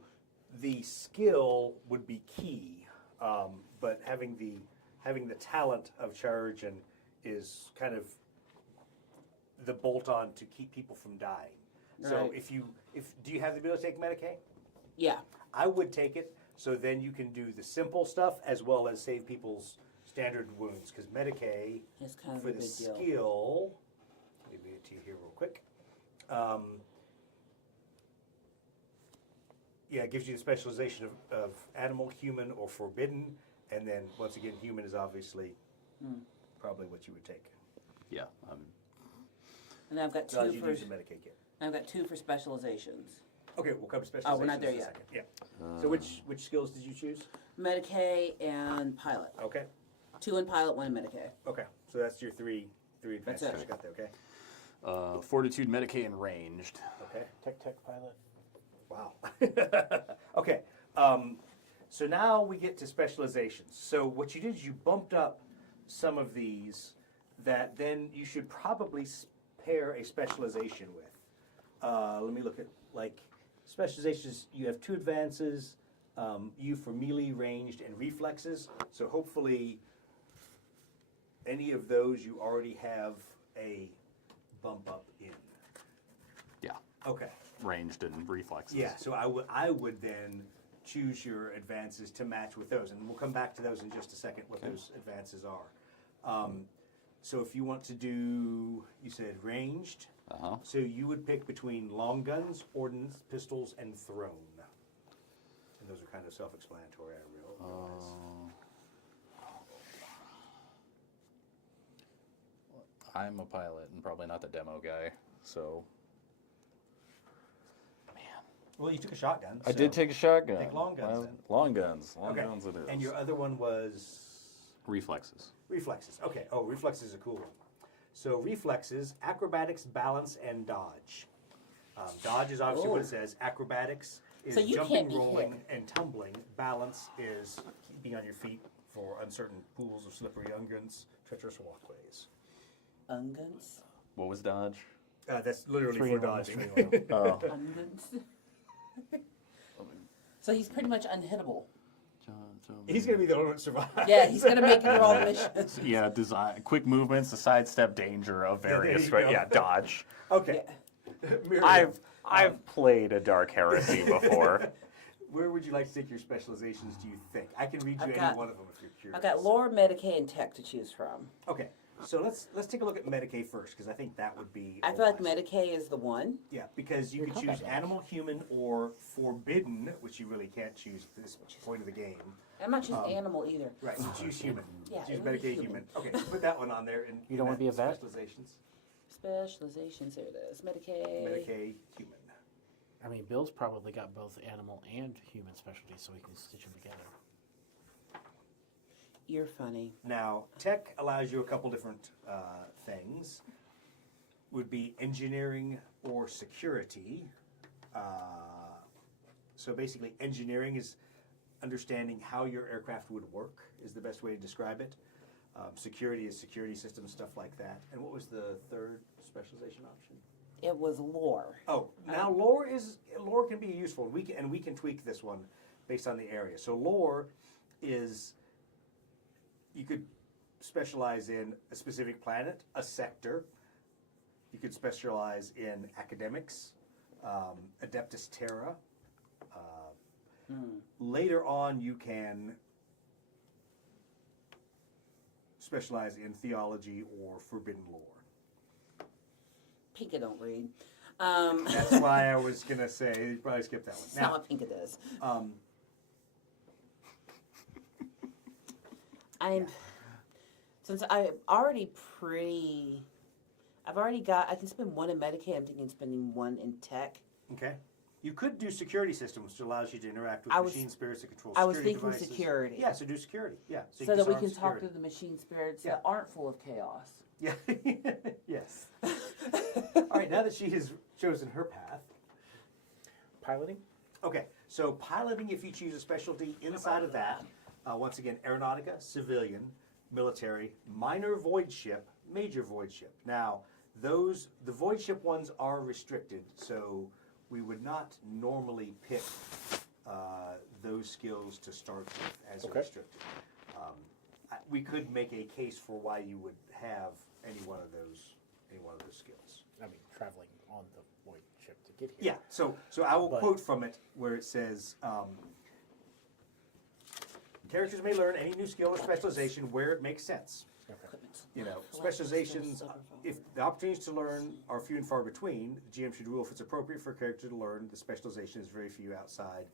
the skill would be key, but having the talent of charge and is kind of the bolt on to keep people from dying. So Right. if do you have the ability to take Medicae? Yeah. I would take it, so then you can do the simple stuff as well as save people's standard wounds, because Medicae It's kind of for a the big deal. skill, let me read it to you here real quick. Yeah, it gives you the specialization of animal, human, or forbidden, and then once again, human is obviously probably what you would take. Yeah. And I've got So 2 you for use a Medicae kit. I've got 2 for specializations. Okay, we'll cover specializations we're not there in a yet. second. Yeah. So which skills did you choose? Medicae and pilot. Okay. 2 in pilot, 1 in Medicae. Okay. So that's your three advances it. you got there. Okay. Fortitude, Medicae, and ranged. Okay. Tech pilot. Wow. Okay. So now we get to specializations. So what you did is you bumped up some of these that then you should probably pair a specialization with. Let me look at, like, specializations. You have 2 advances. U for melee, ranged, and reflexes. So hopefully, any of those you already have a bump up in. Yeah, Okay. ranged and reflexes. Yeah. So I would then choose your advances to match with those, and we'll come back to those in just a second. What those advances are. So if you want to do, you said ranged. Uh-huh. So you would pick between long guns, ordnance, pistols, and thrown. And those are kind of self-explanatory, I realize. I'm a pilot and probably not the demo guy, so. Man. Well, you took a shotgun. I so- did take a shotgun. Take long guns then. Long guns. Long Okay. guns it is. And your other one was reflexes. reflexes. Okay. Oh, reflexes is a cool one. So reflexes, acrobatics, balance, and dodge. Dodge is obviously what it says. Acrobatics is So you can't jumping, be rolling, hit. and tumbling. Balance is keeping on your feet for uncertain pools of slippery ungans, treacherous walkways. Ungans. What was dodge? That's literally Three for in one, dodging. three in one. Oh. Ungans. So he's pretty much unhittable. He's going to be the only one that survives. Yeah, he's gonna make it through all the missions. Yeah, design quick movements to sidestep danger of various. you go. Yeah, dodge. Okay. Miriam, I've played a Dark Heresy before. where would you like to take your specializations, do you think? I can read you I've any got- one of them if you're curious. I've got lore, Medicaid, and tech to choose from. Okay, so let's take a look at Medicaid first, because I think that would be I feel like wise. Medicaid is the one. Yeah, because you Your could combat choose damage. animal, human, or forbidden, which you really can't choose at this point of the game. I'm not choosing animal either. Right, so choose human. Yeah, Choose it would be Medicaid, human. human. Okay, so put that one on there. You don't wanna be a vet? Specializations. Specializations, here it is. Medicaid. Medicaid, human. I mean, Bill's probably got both animal and human specialties, so we can stitch them together. You're funny. Now, tech allows you a couple different things. Would be engineering or security. So basically, engineering is understanding how your aircraft would work, is the best way to describe it. Security is security systems, stuff like that. And what was the third specialization option? It was lore. Oh, now lore can be useful. We can tweak this one based on the area. So lore is, you could specialize in a specific planet, a sector. You could specialize in academics, Adeptus Terra. Later on, you can specialize in theology or forbidden lore. Pinka don't read. That's why I was gonna say you probably skip that one. That's not what Pinka does. Since I already I can spend one in Medicaid. I'm thinking spending one in tech. Okay. You could do security systems, which allows you to interact with I was- machine spirits that control I was security thinking devices. security. Yeah, so do security. Yeah. So you that we disarm can talk security. to the machine spirits Yeah. that aren't full of chaos. Yeah. Yes. All right. Now that she has chosen her path. Piloting? Okay. So piloting, if you choose a specialty inside of that, once again, aeronautica, civilian, military, minor void ship, major void ship. Now, the void ship ones are restricted, so we would not normally pick those skills to start with as Okay. restricted. We could make a case for why you would have any one of those skills. I mean, traveling on the void ship to get here. Yeah. So I will But- quote from it where it says. Characters may learn any new skill or specialization where it makes sense. Equipment. You know, Philanthropy, specializations, silver if the opportunities to learn are few and far between, the GM should rule if it's appropriate for a character to learn. The specialization is very few outside,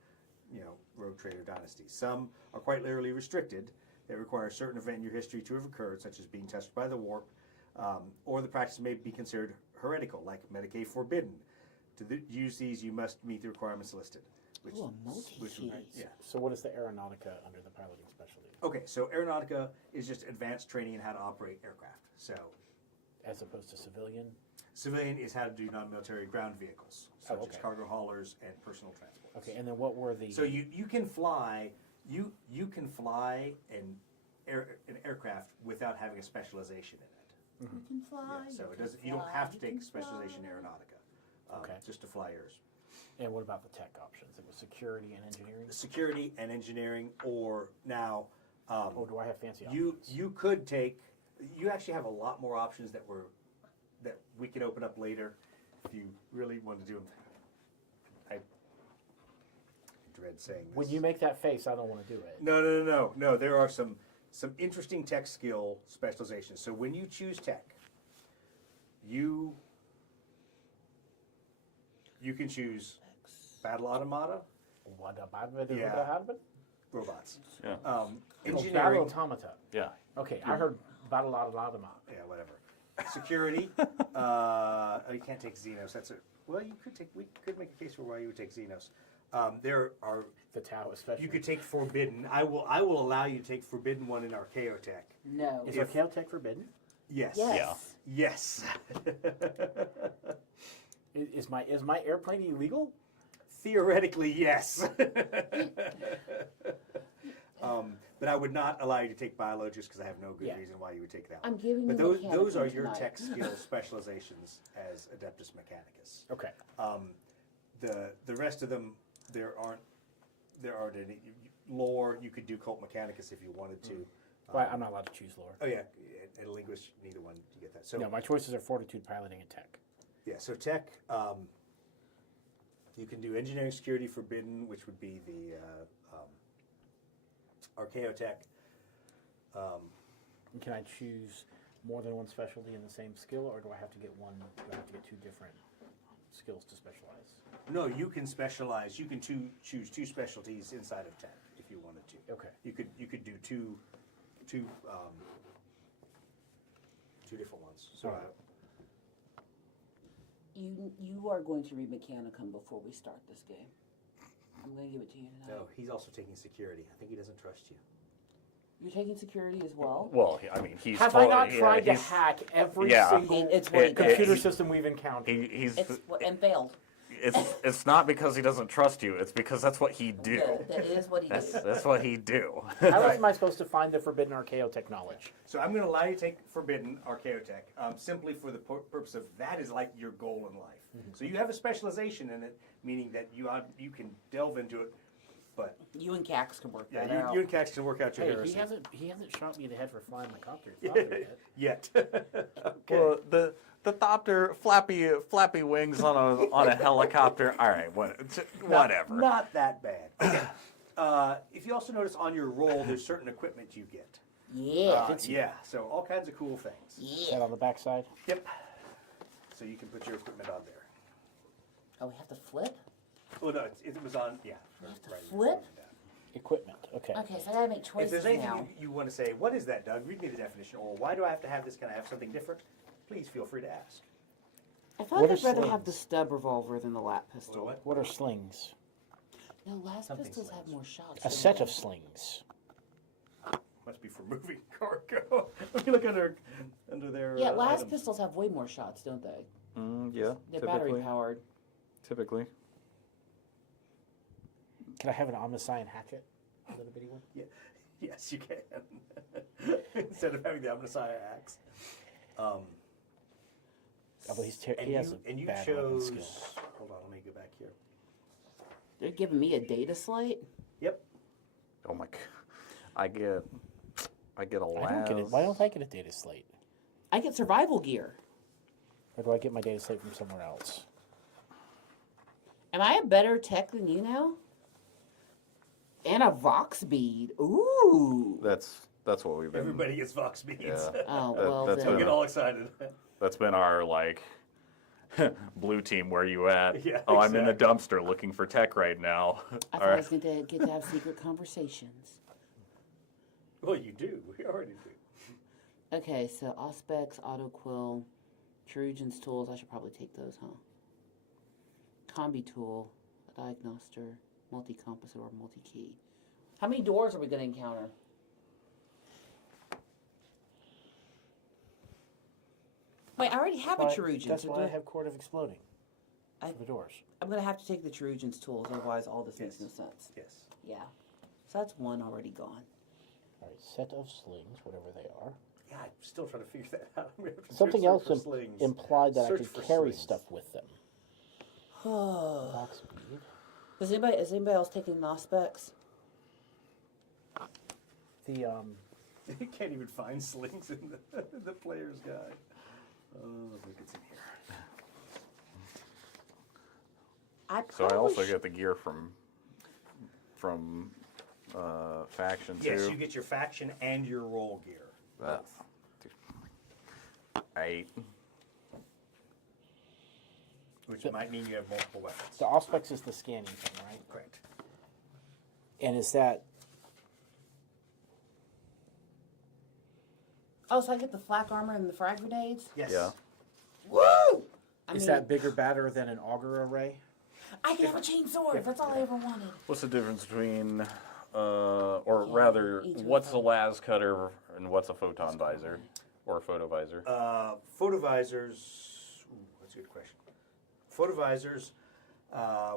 Rogue Trader Dynasty. Some are quite literally restricted. They require a certain event in your history to have occurred, such as being tested by the warp, or the practice may be considered heretical, like Medicaid forbidden. To use these, you must meet the requirements listed. Which, Ooh, a multi-key. yeah. So what is the Aeronautica under the piloting specialty? Okay, so Aeronautica is just advanced training in how to operate aircraft. So As opposed to civilian? civilian is how to do non-military ground vehicles, such as okay. cargo haulers and personal transports. Okay, and then what were the... So you can fly you can fly an aircraft without having a specialization in it. You can fly. Yeah, so it doesn't. You don't have to take specialization in Aeronautica Okay. just to fly yours. And what about the tech options? It was security and engineering? Security and engineering, or now Or do I have fancy options? you could take. You actually have a lot more options that we can open up later if you really want to do them. I dread saying this. When you make that face, I don't want to do it. No. There are some interesting tech skill specializations. So when you choose tech, you can choose battle automata, What about it? Yeah. robots, Yeah. Battle engineering, automata. Yeah. Okay, I heard battle automata. yeah, whatever, security. You can't take Xenos. That's it. Well, you could take. We could make a case for why you would take Xenos. There are. The Tau especially. You could take Forbidden. I will allow you to take Forbidden one in Archaeotech. No. Is if- Archaeotech forbidden? Yes. Yes. Yes. Is my airplane illegal? Theoretically, yes. But I would not allow you to take Biolo just because I have no good Yeah. reason why you would take that I'm one. giving But you those Mechanicum are your tonight. tech skill specializations as Adeptus Mechanicus. Okay. The rest of them, there aren't any lore. You could do Cult Mechanicus if you wanted to. Well, I'm not allowed to choose lore. Oh yeah, and linguist, neither one. You get that. So No, my choices are fortitude, piloting, and tech. yeah, so tech. You can do engineering, security, forbidden, which would be the Archaeotech. And can I choose more than one specialty in the same skill, or do I have to get one? Do I have to get two different skills to specialize? No, you can specialize. You can choose two specialties inside of tech if you wanted to. Okay. You could do two different ones. So Alright. You are going to read Mechanicum before we start this game. I'm going to give it to you tonight. no, he's also taking security. I think he doesn't trust you. You're taking security as well? Well, I mean, he's. Have I not yeah, tried to he's- hack every Yeah. single It's what he does. computer he- system we've encountered? He's. And failed. It's not because he doesn't trust you. It's because that's what he do. That is what he That's does. that's what he do. How am I supposed to find the forbidden Archaeotech knowledge? So I'm going to allow you to take Forbidden Archaeotech simply for the purpose of that is like your goal in life. So you have a specialization in it, meaning that you can delve into it. But You and Cax can work yeah, that out. you and Cax can work out your Hey, heresy. he hasn't shot me in the head for flying my copter yet. Yet. Okay. Well, the thopter flappy wings on a helicopter. All right, whatever. Not that bad. Okay. If you also notice on your roll, there's certain equipment you get. Yeah. Yeah, so all kinds of cool things. Is that on the backside? Yep. So you can put your equipment on there. Oh, we have to flip? Oh no, it was on. Yeah. Flip? Equipment. Okay. Okay, so I gotta make If choices there's anything now. you want to say, what is that, Doug? Read me the definition, or why do I have to have this? Can I have something different? Please feel free to ask. I thought What I'd are rather have the slings? stub revolver than the lap pistol. What? What are slings? No, last Something pistols slings. have more shots. A don't set they? of slings. Must be for moving cargo. Let me look under their. Yeah, last items. pistols have way more shots, don't they? Yeah, They're battery powered. Typically. Can I have an Omniscient hatchet? A little bitty one? Yeah. Yes, you can. Instead of having the Omniscient axe. Although he has a and you bad weapon chose. skill. Hold on, let me go back here. They're giving me a data slate? Yep. Oh my! I get a I don't get it. las. Why don't I get a data slate? I get survival gear. Or do I get my data slate from somewhere else? Am I a better tech than you now? And a Vox bead. Ooh. That's what we've been. Everybody gets Vox beads. Yeah. Oh, That- well that's then. Don't get all excited. That's been our like blue team. Where you at? Yeah, Oh, I'm in the exactly. dumpster looking for tech right now. I All thought I right. was going to get to have secret conversations. Well, you do. We already do. Okay, so Auspex, Auto Quill, Cherugian's tools. I should probably take those, huh? Combi tool, a diagnoster, multi-compass, or multi-key. How many doors are we going to encounter? Wait, I already have a Cherugian. That's so why do I have Court of Exploding. I- For the doors. I'm going to have to take the Cherugian's tools, otherwise all this makes no Yes. sense. Yes. Yeah. So that's one already gone. All right, set of slings, whatever they are. Yeah, I'm still trying to figure that out. I'm gonna have to Something search else for slings. implied that Search I for could carry slings. stuff with them. Attack speed. Is anybody else taking Nospecs? The You can't even find slings in the player's guide. Oh, I think it's in here. So I also get the gear from faction too. Yes, you get your faction and your roll gear. That's right. Which might mean you have multiple weapons. the Auspex is the scanning thing, right? Correct. And is that Oh, so I get the flak armor and the frag grenades? Yes. Yeah. Woo! I is mean, that bigger, badder than an auger array? I can have a chain sword. That's all I ever wanted. What's the difference between, or Yeah, rather, each of what's a them. las cutter and what's a photon visor or a photovisor? Photovisors. Ooh, that's a good question. Photovisors,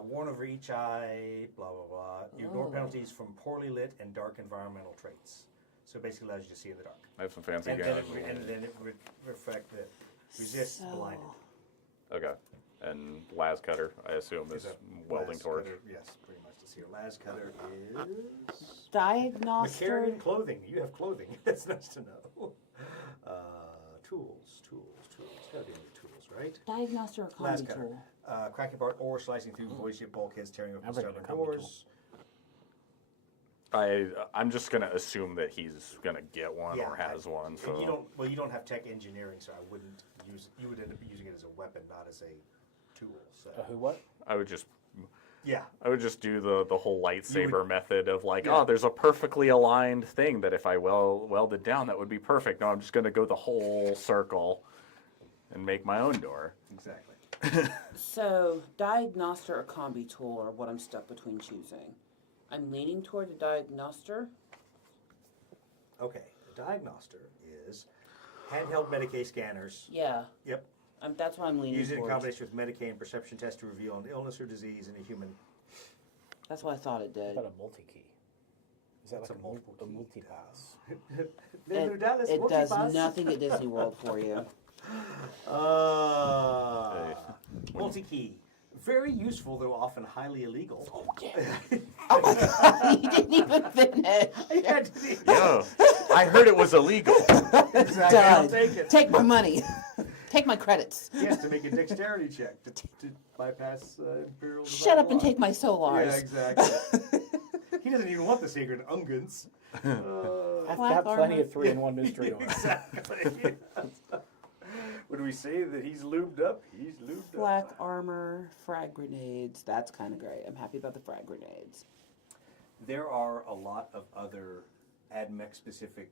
worn over each eye, blah, blah, blah. You ignore Oh. penalties from poorly lit and dark environmental traits. So it basically allows you to see in the dark. I have some fancy And guns. then it reflect the resists So- blinded. Okay. And las cutter, I assume, is a welding las torch. cutter, yes, pretty much to see. A las cutter is Diagnoster. Macarian clothing. You have clothing. That's nice to know. Tools. Gotta be any tools, right? Diagnoster or Las combi cutter. tool? Cracking apart ore, slicing through void ship bulkheads, tearing open I'm bringing stubborn a combi tool. doors. I'm just gonna assume that he's gonna get one or has one. And So you don't have tech engineering, so I wouldn't use it. You would end up using it as a weapon, not as a tool. So Who what? I would just yeah, do the whole lightsaber method of like, Yeah. oh, there's a perfectly aligned thing that if I welded down, that would be perfect. No, I'm just gonna go the whole circle and make my own door. exactly. So, diagnoster or combi tool are what I'm stuck between choosing. I'm leaning toward the diagnoster. Okay, the diagnoster is handheld Medicaid scanners. Yeah, Yep. that's what I'm leaning Use it in towards. combination with Medicaid and perception test to reveal an illness or disease in a human. That's what I thought it did. What about a multi-key? Is that It's like a a multiple key multi-pass? It does nothing at Disney World for you. Multi-key. Very useful, though often highly illegal. Oh my god, you didn't even finish. Yo, I heard it was illegal. Exactly. I'll Done. take it. Take my money. Take my credits. Yes, to make a dexterity check to bypass Imperial. Shut up and law. take my solars. Yeah, exactly. He doesn't even want the sacred ungans. I've Black got plenty armor. of 3-in-1 mystery oil. Exactly. When we say that he's lubed up, he's lubed Black up. armor, frag grenades. That's kind of great. I'm happy about the frag grenades. There are a lot of other AdMech specific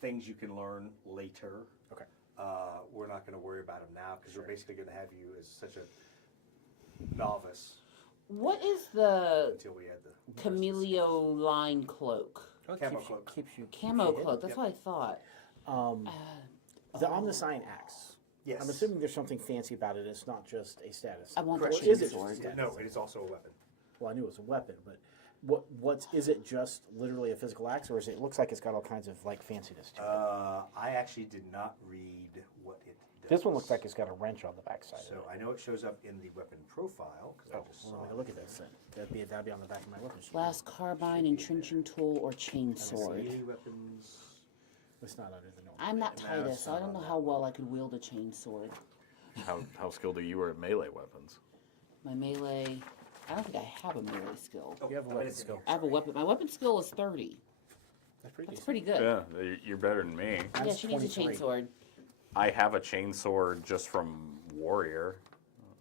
things you can learn later. Okay. We're not going to worry about them now because we're basically going to have you as such a novice What is the until we add the Camelio line cloak? Camo cloak. Keeps you Camo hidden. cloak. That's Yep. what I thought. The Omniscient axe. Yes. I'm assuming there's something fancy about it. It's not just a status. I want Correct. the Is chain it just a sword. status? No, it is also a weapon. Well, I knew it was a weapon, but is it just literally a physical axe, or is it looks like it's got all kinds of like fanciness to it? I actually did not read what it does. This one looks like it's got a wrench on the backside. So of it. I know it shows up in the weapon profile because Oh, I just well, saw let me it. look at this then. That'd be on the back of my weapon sheet. Glass carbine, entrenching tool, or chain sword. Melee weapons. It's not under the normal. I'm not No, Titus, it's so I not don't on know that how one. well I could wield a chain sword. How skilled are you at melee weapons? My melee, I don't think I have a melee skill. Oh, You have a I weapon didn't see skill. it. I have a weapon. My weapon skill is 30. That's pretty That's decent. pretty good. Yeah, you're better than me. Yeah, Mine's she needs a chain 23. sword. I have a chainsword just from Warrior.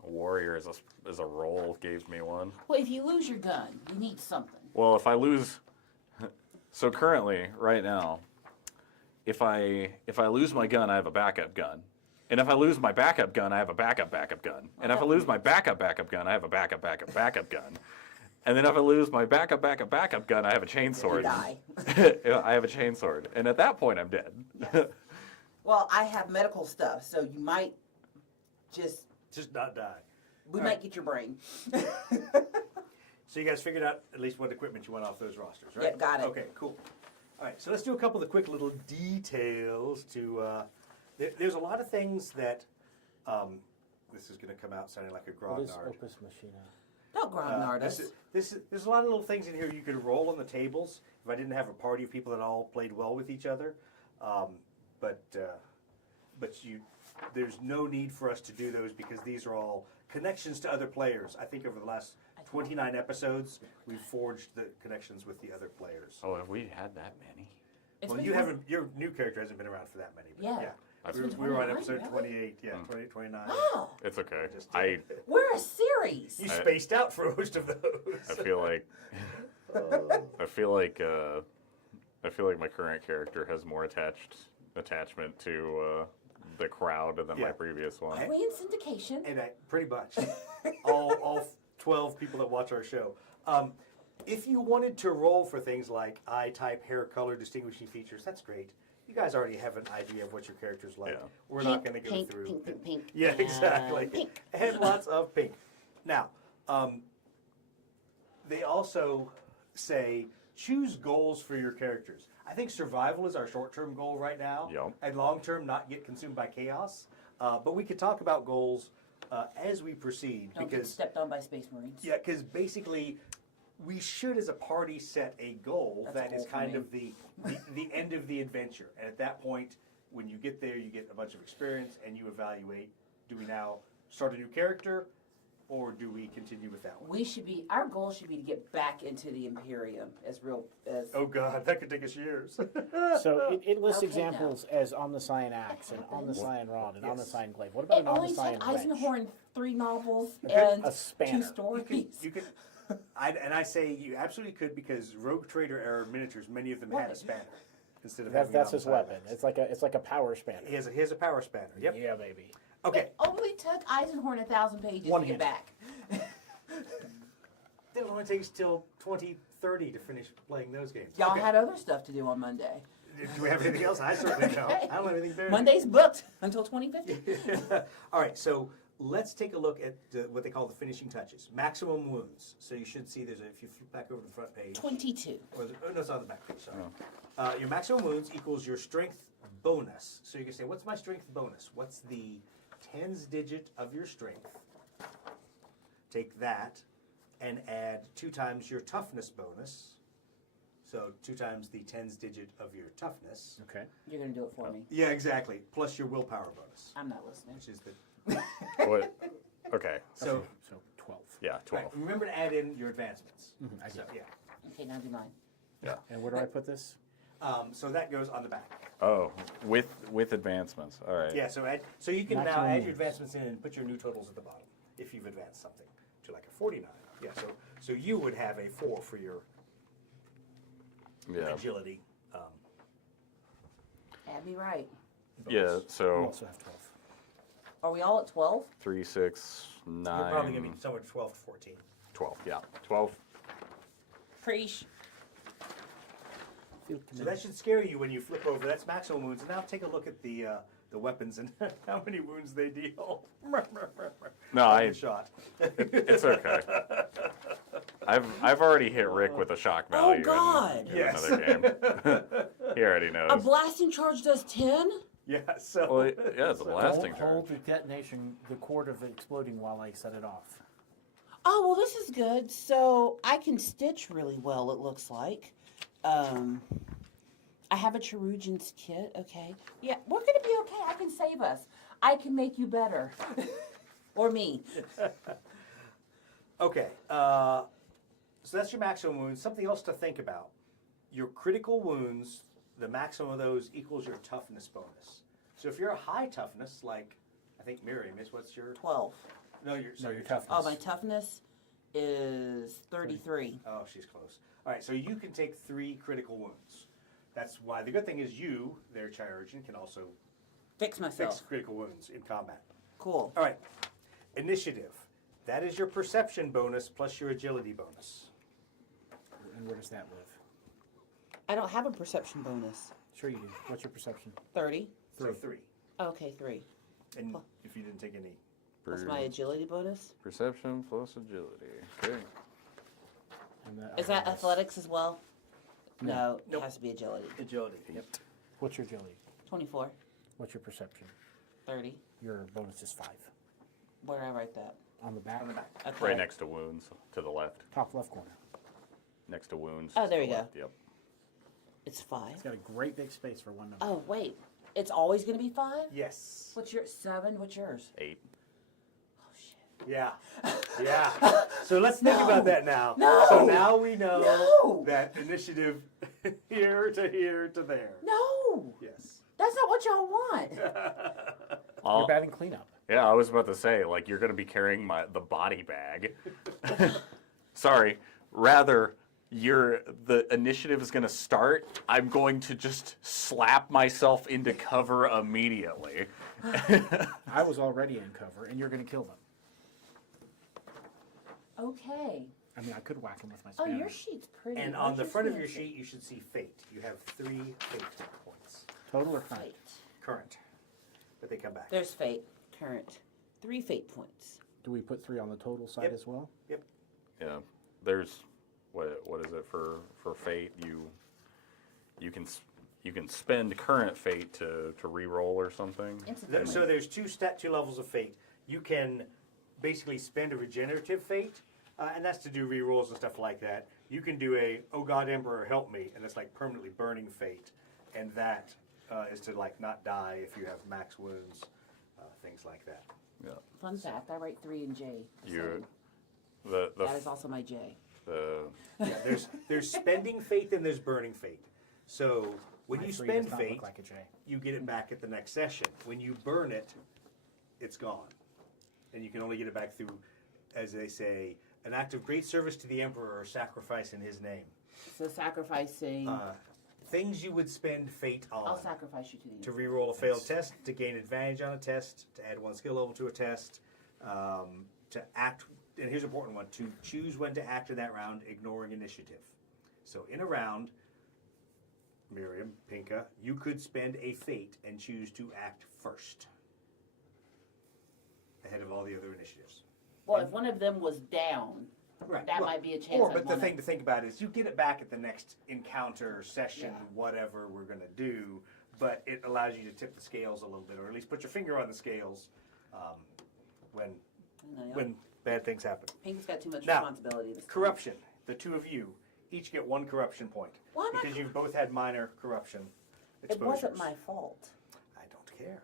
Warrior is a roll gave me one. Well, if you lose your gun, you need something. Well, if I lose, so currently, right now, if I lose my gun, I have a backup gun, and if I lose my backup gun, I have a backup gun, and if I lose my backup gun, I have a backup gun, and then if I lose my backup gun, I have a chainsword. Die. I have a chainsword, and at that point, I'm dead. Well, I have medical stuff, so you might just, Just not die. we All might right. get your brain. So you guys figured out at least what equipment you want off those rosters, right? Yep, got it. Okay, cool. All right, so let's do a couple of the quick little details to. There's a lot of things that This is going to come out sounding like a What is grognard. Opus Machina? Don't grognard us. There's a lot of little things in here you could roll on the tables if I didn't have a party of people that all played well with each other. But there's no need for us to do those because these are all connections to other players. I think over the last 29 episodes, we've forged the connections with the other players. Oh, have we had that many? It's Well, been you 20 haven't. Your new character hasn't been around for that many. But Yeah. It's We been were on 29, episode really? 28. Yeah, 28, 29. Oh, It's okay. Just- we're a series. You spaced out for most of those. I feel like I feel like my current character has more attachment to the crowd than my Yeah. previous one. Are we in syndication? And pretty much all 12 people that watch our show. If you wanted to roll for things like eye type, hair color, distinguishing features, that's great. You guys already have an idea of what your character's like. Yeah. We're Pink, not going to go pink, through. pink, pink, pink. Yeah, and exactly. pink. And lots of pink. Now, they also say choose goals for your characters. I think survival is our short-term goal right now, Yep. and long-term not get consumed by chaos. But we could talk about goals as we proceed Don't get because stepped on by Space Marines. yeah, because basically we should, as a party, set a goal That's that a is goal for kind me. of the end of the adventure. And at that point, when you get there, you get a bunch of experience and you evaluate: do we now start a new character, or do we continue with that one? Our goal should be to get back into the Imperium as Oh God, that could take us years. So it lists Okay, now. examples as omniscient axe and omniscient rod and Yes. omniscient glaive. What about It an only took omniscient wrench? Eisenhorn 3 novels and A spanner. 2 stories. You could. I say you absolutely could because Rogue Trader era miniatures, many of them had a Right. spanner instead of That's, having that's it on his the weapon. sidelines. It's like a power spanner. He has a power spanner. Yep. Yeah, baby. Okay. It only took Eisenhorn 1,000 pages One to get hand. back. It only takes till 2030 to finish playing those games. Y'all Okay. had other stuff to do on Monday. Do we have anything else? I certainly don't. I don't have anything better. Monday's booked until 2050. All right, so let's take a look at what they call the finishing touches. Maximum wounds. So you should see if you flip back over to the front page. 22. No, it's on the back page, sorry. Your maximum wounds equals your strength bonus. So you can say, what's my strength bonus? What's the tens digit of your strength? Take that and add 2 times your toughness bonus. So 2 times the tens digit of your toughness. Okay. You're going to do it for me. Yeah, exactly. Plus your willpower bonus, I'm not listening. which is the What? Okay. so. So 12. Yeah, 12. Right, remember to add in your advancements. I So, did. yeah. Okay, now do mine. Yeah. And where do I put this? So that goes on the back. Oh, with advancements. All right. Yeah. So you can now Maximum add your wounds. advancements in and put your new totals at the bottom if you've advanced something to like a 49. Yeah. So you would have a 4 for your Yeah. agility. Add me right. Yeah. You So also have 12. Are we all at 12? 3, 6, 9. You're probably gonna be somewhere 12 to 14. 12. Yeah. 12. Preach. Feel So that should scare you when you flip over. That's maximum wounds. And now take a look at the weapons and how many wounds they deal. No, One shot. It's okay. I've already hit Rick with a shock value. God. In Yes. another game. He already knows. A blasting charge does 10? Yeah. So. Well, yeah, it's a blasting hold charge. the detonation, the cord of exploding while I set it off. Oh, well, this is good. So I can stitch really well, it looks like. I have a Cherugian's kit, okay. Yeah, we're going to be okay. I can save us. I can make you better. Or me. Okay, so that's your maximum wounds. Something else to think about. Your critical wounds, the maximum of those equals your toughness bonus. So if you're a high toughness, like I think Miriam is, what's your 12. No, your toughness. Oh, my toughness is 33. Oh, she's close. All right, so you can take 3 critical wounds. That's why the good thing is you, their chirurgeon, can also Fix myself. fix critical wounds in combat. Cool. All right, initiative. That is your perception bonus plus your agility bonus. And where does that live? I don't have a perception bonus. Sure you do. What's your perception? 30. So 3. Okay, 3. And if you didn't take any. That's my agility bonus. Perception plus agility. Okay. And Is that athletics as well? No, Nope. it has to be agility. Agility. Yep. What's your agility? 24. What's your perception? 30. Your bonus is 5. Where I write that? On the back. On the back. Okay. Right next to wounds, to the left. Top left corner. Next to wounds. Oh, to there the you go. left, Yep. It's 5. It's got a great big space for one number. Oh, wait. It's always going to be 5? Yes. What's your 7? What's yours? 8. Oh, shit. Yeah. Yeah. So let's think about that now. No. So now we know No. that initiative here to there. No! Yes. That's not what y'all want. You're batting cleanup. Yeah, I was about to say, like, you're going to be carrying the body bag. Sorry. Rather, the initiative is going to start. I'm going to just slap myself into cover immediately. I was already in cover, and you're going to kill them. Okay. I mean, I could whack them with my Oh, spanner. your sheet's pretty. And on the Where's front of fancy? your sheet, you should see fate. You have 3 fate points. Total or current? Fate. Current. But they come back. There's fate. Current. 3 fate points. Do we put 3 on the total side Yep. as well? Yep. Yeah. There's what is it for fate? You can spend current fate to re-roll or something. Incidentally. So there's 2 levels of fate. You can basically spend a regenerative fate, and that's to do re-rolls and stuff like that. You can do a "Oh God, Emperor, help me," and it's like permanently burning fate, and that is to like not die if you have max wounds, things like that. Yeah. Fun fact: I write 3 and J. You the That is also my J. Yeah, there's spending fate and there's burning fate. So when My you 3 spend does not fate, look like a J. you get it back at the next session. When you burn it, it's gone, and you can only get it back through, as they say, an act of great service to the emperor or sacrifice in his name. So sacrificing. Things you would spend fate on. I'll sacrifice you to the To re-roll a failed test, to gain advantage on a test, to add 1 skill level to a test, to act, and here's an important one, to choose when to act in that round, ignoring initiative. So in a round, Miriam, Pinka, you could spend a fate and choose to act first, ahead of all the other initiatives. Well, if one of them was down, Right. that might be a chance. Or, I'd but the wanna- thing to think about is you get it back at the next encounter, session, Yeah. whatever we're going to do, but it allows you to tip the scales a little bit, or at least put your finger on the scales when I know, when bad things happen. Pink's got too much Now, responsibility. This time. Corruption. The 2 of you each get 1 corruption point. Why am I Because you've both had minor corruption It exposures. wasn't my fault. I don't care.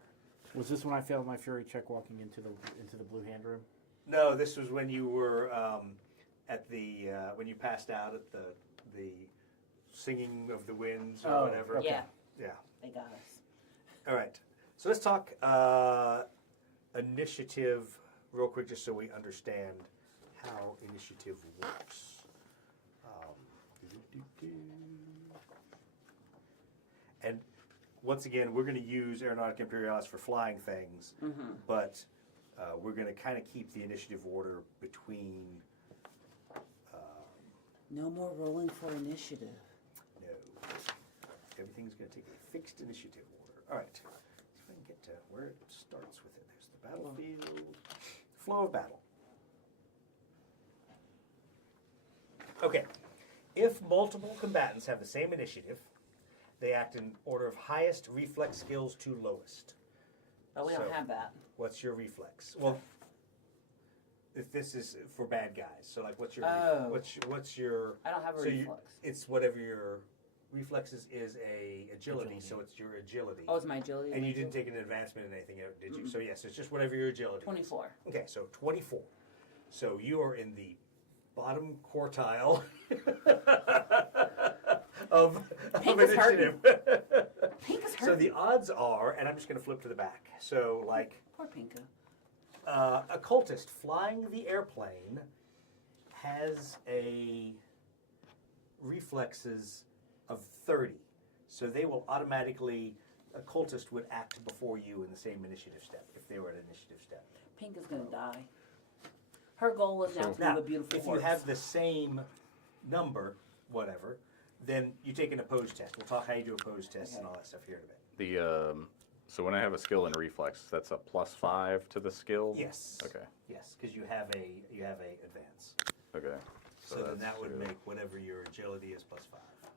Was this when I failed my fury check walking into the blue hand room? No, this was when you were at the when you passed out at the singing of the winds or Oh, whatever. okay. Yeah, Yeah. they got us. All right. So let's talk initiative real quick, just so we understand how initiative works. And once again, we're going to use Aeronautica Imperialis for flying things, but we're going to kind of keep the initiative order between. No more rolling for initiative. No. Everything's going to take a fixed initiative order. All right. See if I can get to where it starts with it. There's the battlefield. Flow of battle. Okay. If multiple combatants have the same initiative, they act in order of highest reflex skills to lowest. But we So- don't have that. What's your reflex? Well, if this is for bad guys, so like, what's your Oh. what's your? I don't have a So reflex. it's whatever your reflexes is a agility, so it's your agility. Oh, it's my agility. And you didn't take an advancement in anything, did you? So yes, it's just whatever your agility. is. 24. Okay, so 24. So you are in the bottom quartile of Pink is initiative. Pink is So hurting. the odds are, and I'm just going to flip to the back. So like. Poor Pinka. A cultist flying the airplane has a reflexes of 30. So they will automatically, a cultist would act before you in the same initiative step, if they were at initiative step. Pink is gonna die. Her goal is now to Now, live a beautiful if you horse. have the same number, whatever, then you take an opposed test. We'll talk how you do opposed tests and all that stuff here in a bit. So when I have a skill in reflex, that's a +5 to the skill. Yes. Okay. Yes, because you have a advance. Okay. So then that's that would two. make whatever your agility is +5.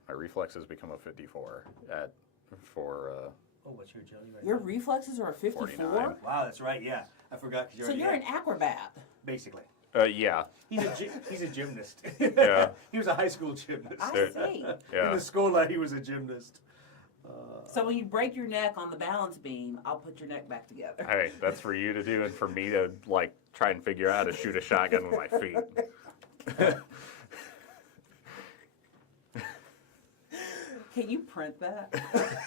My reflexes become a 54 for Oh, what's your agility right Your now? reflexes are a 54? 49. Wow, that's right. Yeah, I forgot. 'Cause So you're an acrobat. basically. Yeah. He's a gymnast. Yeah. He was a high school gymnast. I There- see. In Yeah. the school life, he was a gymnast. So when you break your neck on the balance beam, I'll put your neck back together. Hey, that's for you to do and for me to like try and figure out how to shoot a shotgun with my feet. Can you print that?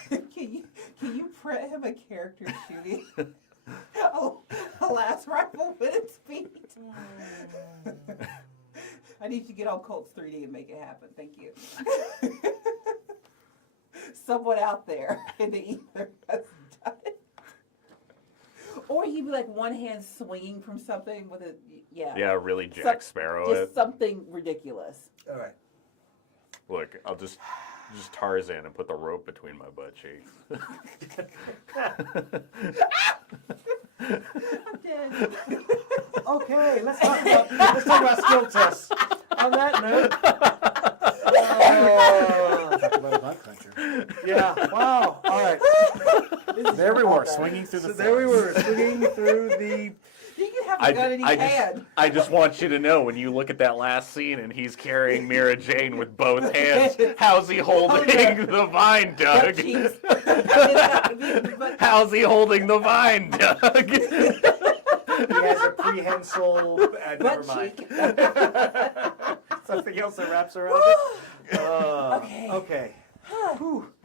can you print him a character shooting a last rifle with its feet? I need you to get on Colts 3D and make it happen. Thank you. Someone out there in the ether has done it. Or he'd be like one hand swinging from something with a Yeah, really Jack Sparrow just it. something ridiculous. All right. Look, I'll just Tarzan and put the rope between my butt cheeks. I'm dead. Okay, let's talk about skill tests. On that note, Talk about a butt cruncher. yeah. Wow. All right. There we were, swinging through the So there we forest. were, swinging through the. He can have a gun in his hand. I just want you to know when you look at that last scene and he's carrying Mira Jane with both hands, how's he holding the vine, Doug? Cheeks. How's he holding the vine, Doug? He has a prehensile. Never Butt mind. cheek. Something else that wraps around it. Okay. Okay.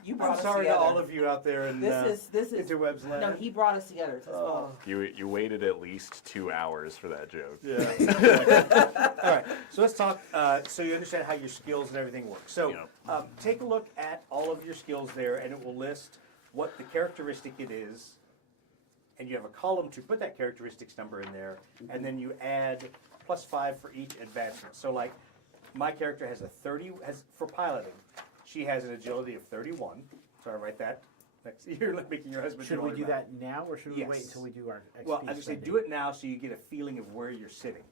You I'm brought us sorry to together. all of you out there in This is interwebs land. no. He brought us together. It's his fault. You waited at least 2 hours for that joke. Yeah. All right. So let's talk. So you understand how your skills and everything work. So Yeah. take a look at all of your skills there, and it will list what the characteristic it is, and you have a column to put that characteristics number in there, and then you add +5 for each advancement. So like, my character has for piloting, she has an agility of 31. So I write that next. You're like making your husband. Should do we all do your math. that now, or should we wait Yes. until we do our XP Well, I just say spending? do it now so you get a feeling of where you're sitting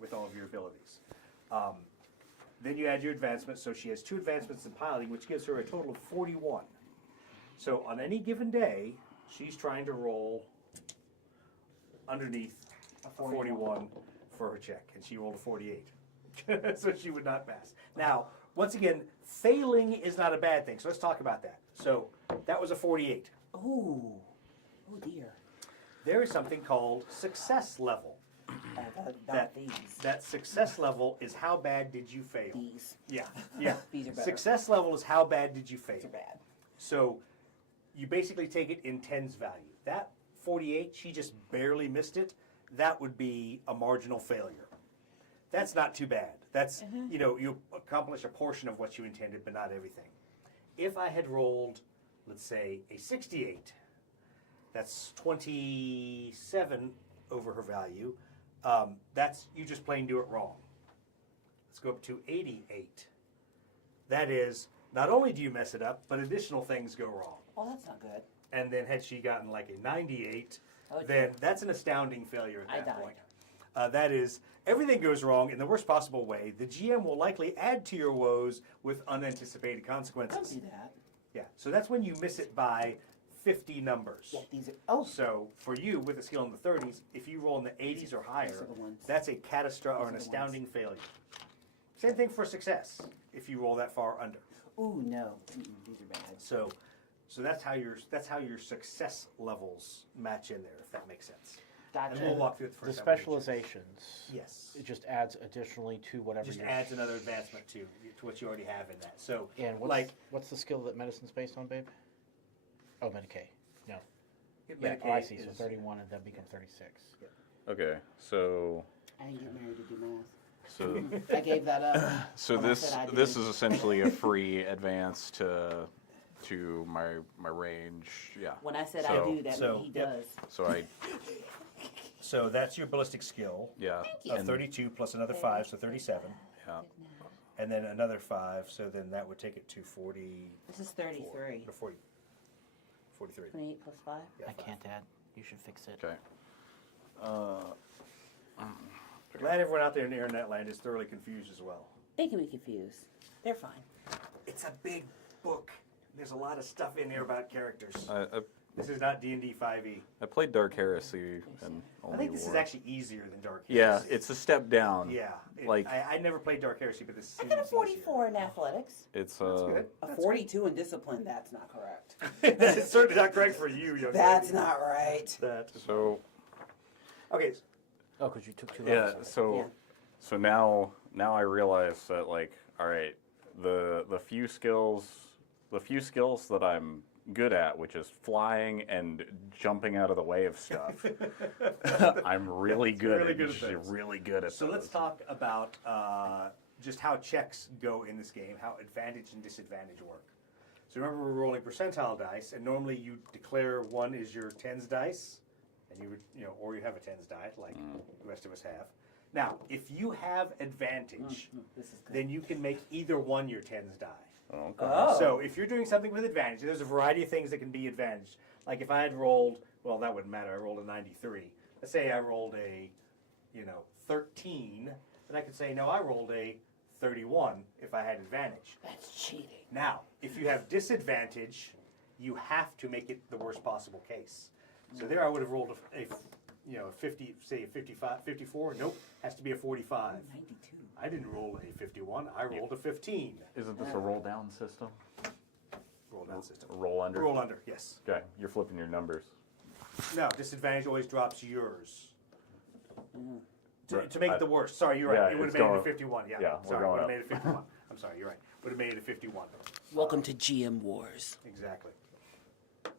with all of your abilities. Then you add your advancements. So she has 2 advancements in piloting, which gives her a total of 41. So on any given day, she's trying to roll underneath a 41 for her check, and she rolled a 48. So she would not pass. Now, once again, failing is not a bad thing. So let's talk about that. So that was a 48. Oh dear. There is something called success level. About these. That success level is how bad did you fail? These. Yeah. These are better. Success level is how bad did you fail? These are bad. So you basically take it in 10's value. That 48, she just barely missed it. That would be a marginal failure. That's not too bad. That's, you accomplish a portion of what you intended, but not everything. If I had rolled, let's say, a 68, that's 27 over her value. That's, you just plain do it wrong. Let's go up to 88. That is, not only do you mess it up, but additional things go wrong. Oh, that's not good. And then had she gotten like a 98, Okay. then that's an astounding failure I at that died. point. That is, everything goes wrong in the worst possible way. The GM will likely add to your woes with unanticipated Don't consequences. do that. Yeah, so that's when you miss it by 50 numbers. Yeah, these are. Oh, So for you, with a skill in the 30s, if you roll in the 80s or higher, are the ones. that's a catastrophic or an These are the astounding failure. Same thing for success, if you roll that far under. ooh, no. These are bad. So that's how your success levels match in there, if that makes sense. Gotcha. And we'll walk through it the The first time we do. specializations. Yes. It just adds additionally to whatever Just you're. adds another advancement to what you already have in that. So And what's the skill that medicine's based on, babe? Oh, Medicaid. No. Yeah. Oh, I see. So 31 and then become 36. Okay, so I didn't get married to do math. so I gave that up. so when I this said I this did. is essentially a free advance to my range. Yeah. When I said So- I do, that so- he yep. does. So I So that's your ballistic skill yeah. of and- 32 plus another 5, so 37. Yeah. And then another 5, so then that would take it to 40. This is 33. Or 40. 43. 28 plus 5. Yeah, I 5. can't add. You should fix it. Okay. Glad everyone out there in the internet land is thoroughly confused as well. They can be confused. They're fine. It's a big book. There's a lot of stuff in here about characters. I This is not D&D 5e. I played Dark Heresy and I think this is actually easier than Dark Yeah, Heresy. it's a step down. Yeah. Like- I never played Dark Heresy, but this I seems got a 44 in athletics. It's That's good. A 42 in discipline, that's not correct. That's certainly not correct for you, young That's lady. not right. That. So Okay. Oh, because you took 2 yeah, levels. so Yeah. so now I realize that like all right, the few skills that I'm good at, which is flying and jumping out of the way of stuff. I'm really good really at good at those. really good at So those. let's talk about just how checks go in this game, how advantage and disadvantage work. So remember, we're rolling percentile dice, and normally you declare one is your tens dice, and you would, or you have a tens die like the rest of us have. Now, if you have advantage, This is good. then you can make either one your tens die. Okay. Oh. So if you're doing something with advantage, there's a variety of things that can be advantaged. Like if I had rolled, well, that wouldn't matter. I rolled a 93. Let's say I rolled a, 13, then I could say, no, I rolled a 31 if I had advantage. That's cheating. Now, if you have disadvantage, you have to make it the worst possible case. So there I would have rolled a 50, say a 55, 54. Nope, has to be a 45. 92. I didn't roll a 51. I rolled a 15. Isn't this a roll down system? Roll down system. Roll under. Roll under, yes. Okay, you're flipping your numbers. No, disadvantage always drops yours. Right. To make it the worst. Sorry, you're right. Yeah, It would have it's made it a going- 51. Yeah, yeah, we're sorry, going would have up. made it 51. I'm sorry, you're right. Would have made it a 51. Welcome to GM Wars. Exactly. All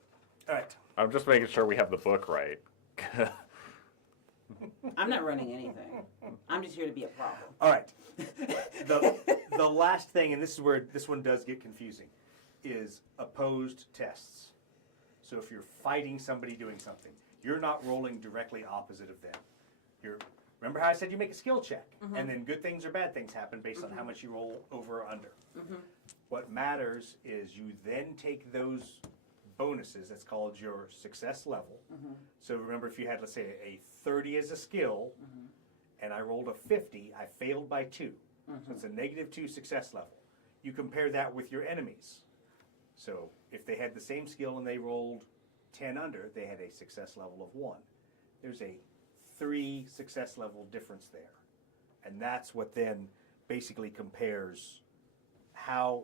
right. I'm just making sure we have the book right. I'm not running anything. I'm just here to be a problem. All right. The last thing, and this is where this one does get confusing, is opposed tests. So if you're fighting somebody doing something, you're not rolling directly opposite of them. Remember how I said you make a skill check, and then good things or bad things happen based on how much you roll over or under. What matters is you then take those bonuses, that's called your success level. So remember, if you had, let's say, a 30 as a skill, and I rolled a 50, I failed by 2. So it's a -2 success level. You compare that with your enemies. So if they had the same skill and they rolled 10 under, they had a success level of 1. There's a 3 success level difference there. And that's what then basically compares how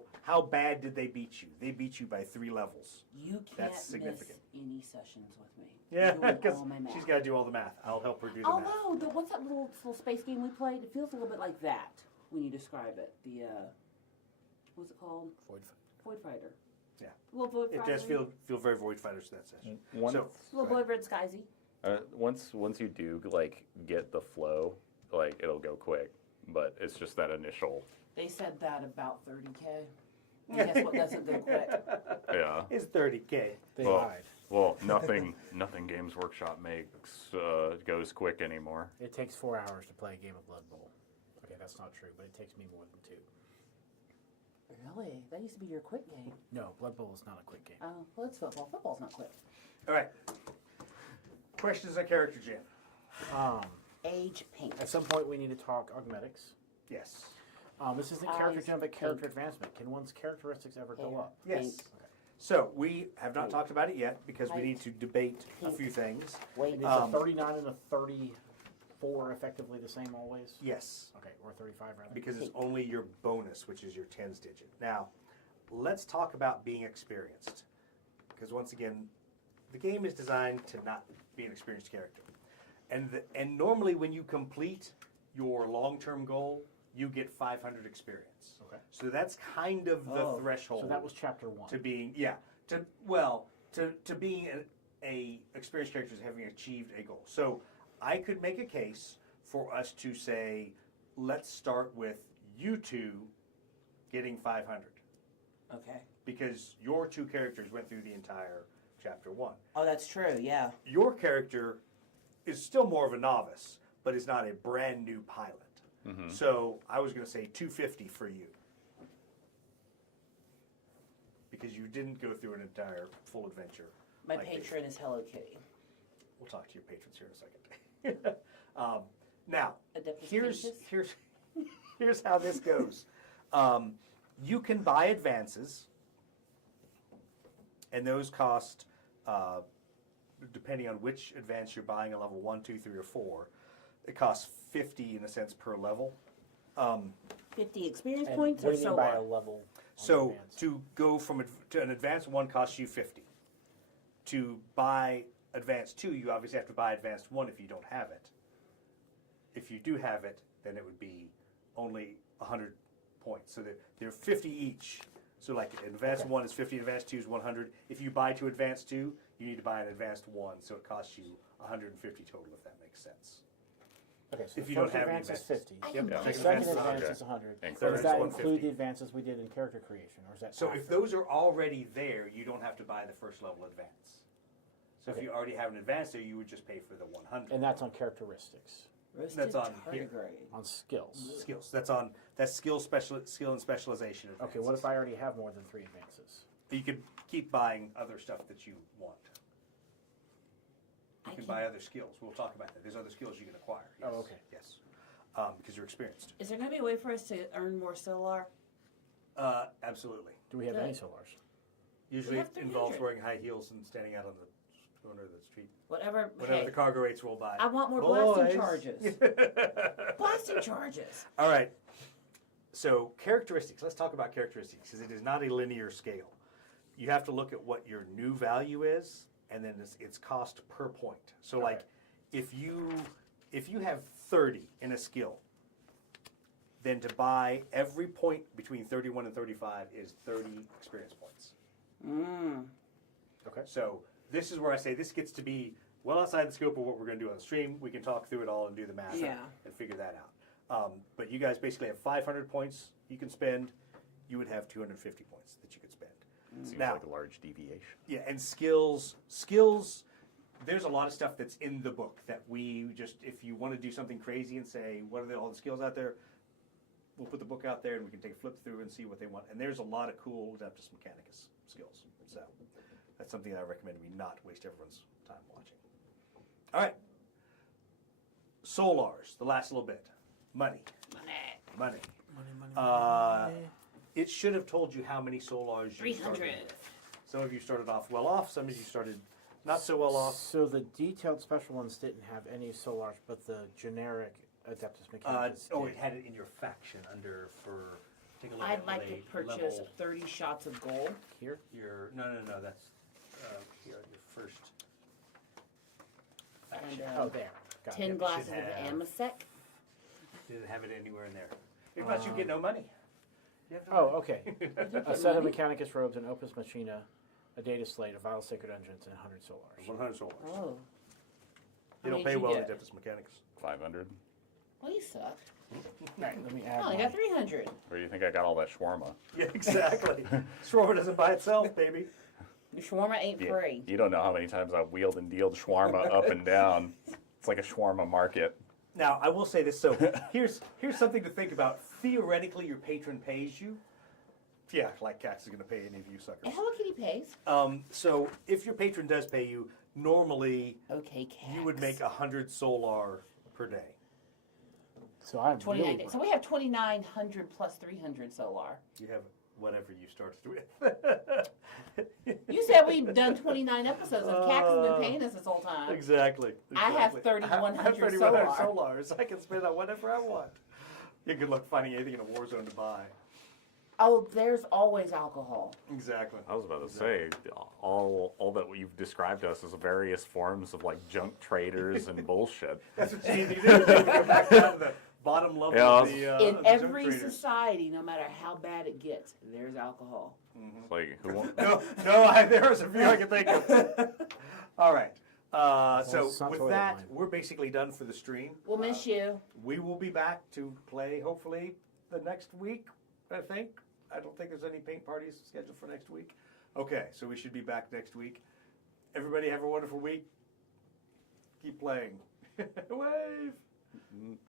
bad did they beat you. They beat you by 3 levels. You can't That's significant. miss any sessions with me. Yeah, Doing because all my math. she's got to do all the math. I'll help her do the math. Although, what's that little space game we played? It feels a little bit like that when you describe it. The, what's it called? Void Fighter. Yeah. Little Void It Fighter. does feel very Void Fighters to that session. Once, So, Little Void Red Skiesy. once you do like get the flow, like it'll go quick. But it's just that initial. They said that about 30K. And guess what doesn't go quick? Yeah. it's 30K. They Well, lied. Well, nothing Games Workshop makes goes quick anymore. It takes 4 hours to play a game of Blood Bowl. Okay, that's not true, but it takes me more than 2. Really? That used to be your quick game. No, Blood Bowl is not a quick game. Oh, well, it's football. Football's not quick. All right. Questions on character gen? Age paint. At some point, we need to talk augmetics. Yes. This isn't character gen, but character advancement. Can one's characteristics ever go up? Yes. Paint. So we have not talked about it yet because we need to debate a few things. Wait. And is a 39 and a 34 effectively the same always? Yes, Okay, or 35 rather. because it's only your bonus, which is your tens digit. Now, let's talk about being experienced. Because once again, the game is designed to not be an experienced character. And normally when you complete your long-term goal, you get 500 experience. Okay. So that's kind of the threshold. So that was chapter 1. to being to being a experienced character is having achieved a goal. So I could make a case for us to say, let's start with you two getting 500 Okay. because your 2 characters went through the entire chapter 1. Oh, that's true. Yeah. Your character is still more of a novice, but is not a brand new pilot. So I was going to say 250 for you. Because you didn't go through an entire full adventure. My like patron is Hello Kitty. We'll talk to your patrons here in a second. Now, Adeptus here's how this goes. You can buy advances and those cost, depending on which advance you're buying, a level 1, 2, 3, or 4, it costs 50 in a sense per level. 50 experience And points what or do you mean so by on? a level? on So advance? to go from to an advanced 1 costs you 50. To buy advanced 2, you obviously have to buy advanced 1 if you don't have it. If you do have it, then it would be only 100 points. So they're 50 each. So like advanced Okay. 1 is 50, advanced 2 is 100. If you buy to advanced 2, you need to buy an advanced 1, so it costs you 150 total, if that makes sense. Okay, so if the you don't first have any advance is advances. 50. Yep. The Yeah. second Advanced is advance 100. is 100. And Third Does is that 150. include the advances we did in character creation, or is that So after? if those are already there, you don't have to buy the first level advance. So if Okay. you already have an advance there, you would just pay for the 100. And that's on characteristics, That's on here. tardigrade. on skills. Skills. That's skill and specialization advances. Okay, what if I already have more than 3 advances? You can keep buying other stuff that you want. You can buy other skills. We'll talk about that. There's other skills you can acquire. Yes. Oh, okay. Yes. Because you're experienced. Is there going to be a way for us to earn more solar? Absolutely. Do we have Good. any solars? Usually have it involves 300. wearing high heels and standing out on the corner of the street. Whatever. Whatever Hey, the cargo rates roll by. I want more Boys. blasting charges. Blasting charges. All right. So characteristics. Let's talk about characteristics because it is not a linear scale. You have to look at what your new value is, and then its cost per point. So Okay. like, if you have 30 in a skill, then to buy every point between 31 and 35 is 30 experience points. Okay. So this is where I say this gets to be well outside the scope of what we're going to do on the stream. We can talk through it all and do the math Yeah. and figure that out. But you guys basically have 500 points you can spend. You would have 250 points that you could spend. Seems Now- like a large deviation. Yeah, and skills. There's a lot of stuff that's in the book that we just, if you want to do something crazy and say, what are all the skills out there? We'll put the book out there and we can take a flip through and see what they want. And there's a lot of cool Adeptus Mechanicus skills. So that's something that I recommend we not waste everyone's time watching. All right. Solars, the last little bit. Money. Money. It should have told you how many solars you 300. started with. Some of you started off well off, some of you started not so well off. So the detailed special ones didn't have any solars, but the generic Adeptus Mechanicus Oh, did. it had it in your faction under for. Take a look I'd at like to a purchase level, 30 shots of gold. Here? your no. That's here your first. And Faction. Oh, there. Got 10 it. glasses of have- Amasec. Didn't have it anywhere in there. If not, you get no money. You have no Oh, money. okay. get A set of money? Mechanicus robes, an Opus Machina, a data slate, a vial sacred engines, and 100 solars. 100 solars. Oh. They How don't many pay did you well in get? Adeptus Mechanicus. 500. Well, you suck. Alright, let me I add only one. got 300. Where do you think I got all that shawarma? Yeah, exactly. Shawarma doesn't buy itself, baby. Your shawarma ain't You, free. you don't know how many times I've wheeled and dealed shawarma up and down. It's like a shawarma market. Now, I will say this. So here's something to think about. Theoretically, your patron pays you. Yeah, like Cax is going to pay any of you suckers. And Hello Kitty pays. So if your patron does pay you, normally Okay, Cax. you would make 100 solar per day. So I'm 29 really days. So we have 2,900 plus 300 solar. You have whatever you started with. You said we've done 29 episodes, and Cax has been paying us this whole time. Exactly. I have exactly. 3,100 I have 3,100 solar. solars. I can spend on whatever I want. Yeah, good luck finding anything in a war zone to buy. Oh, there's always alcohol. Exactly. I was about to say, all that you've described us as various forms of like junk traders and bullshit. That's what you need to do. You need to go back down to the bottom level Yeah, of the In of the junk every traders. society, no matter how bad it gets, there's alcohol. It's like who won't? No, there's a few I can think of. All right. So it's not with toilet that, wine. we're basically done for the stream. We'll miss you. We will be back to play hopefully the next week, I think. I don't think there's any paint parties scheduled for next week. Okay, so we should be back next week. Everybody have a wonderful week. Keep playing. Wave.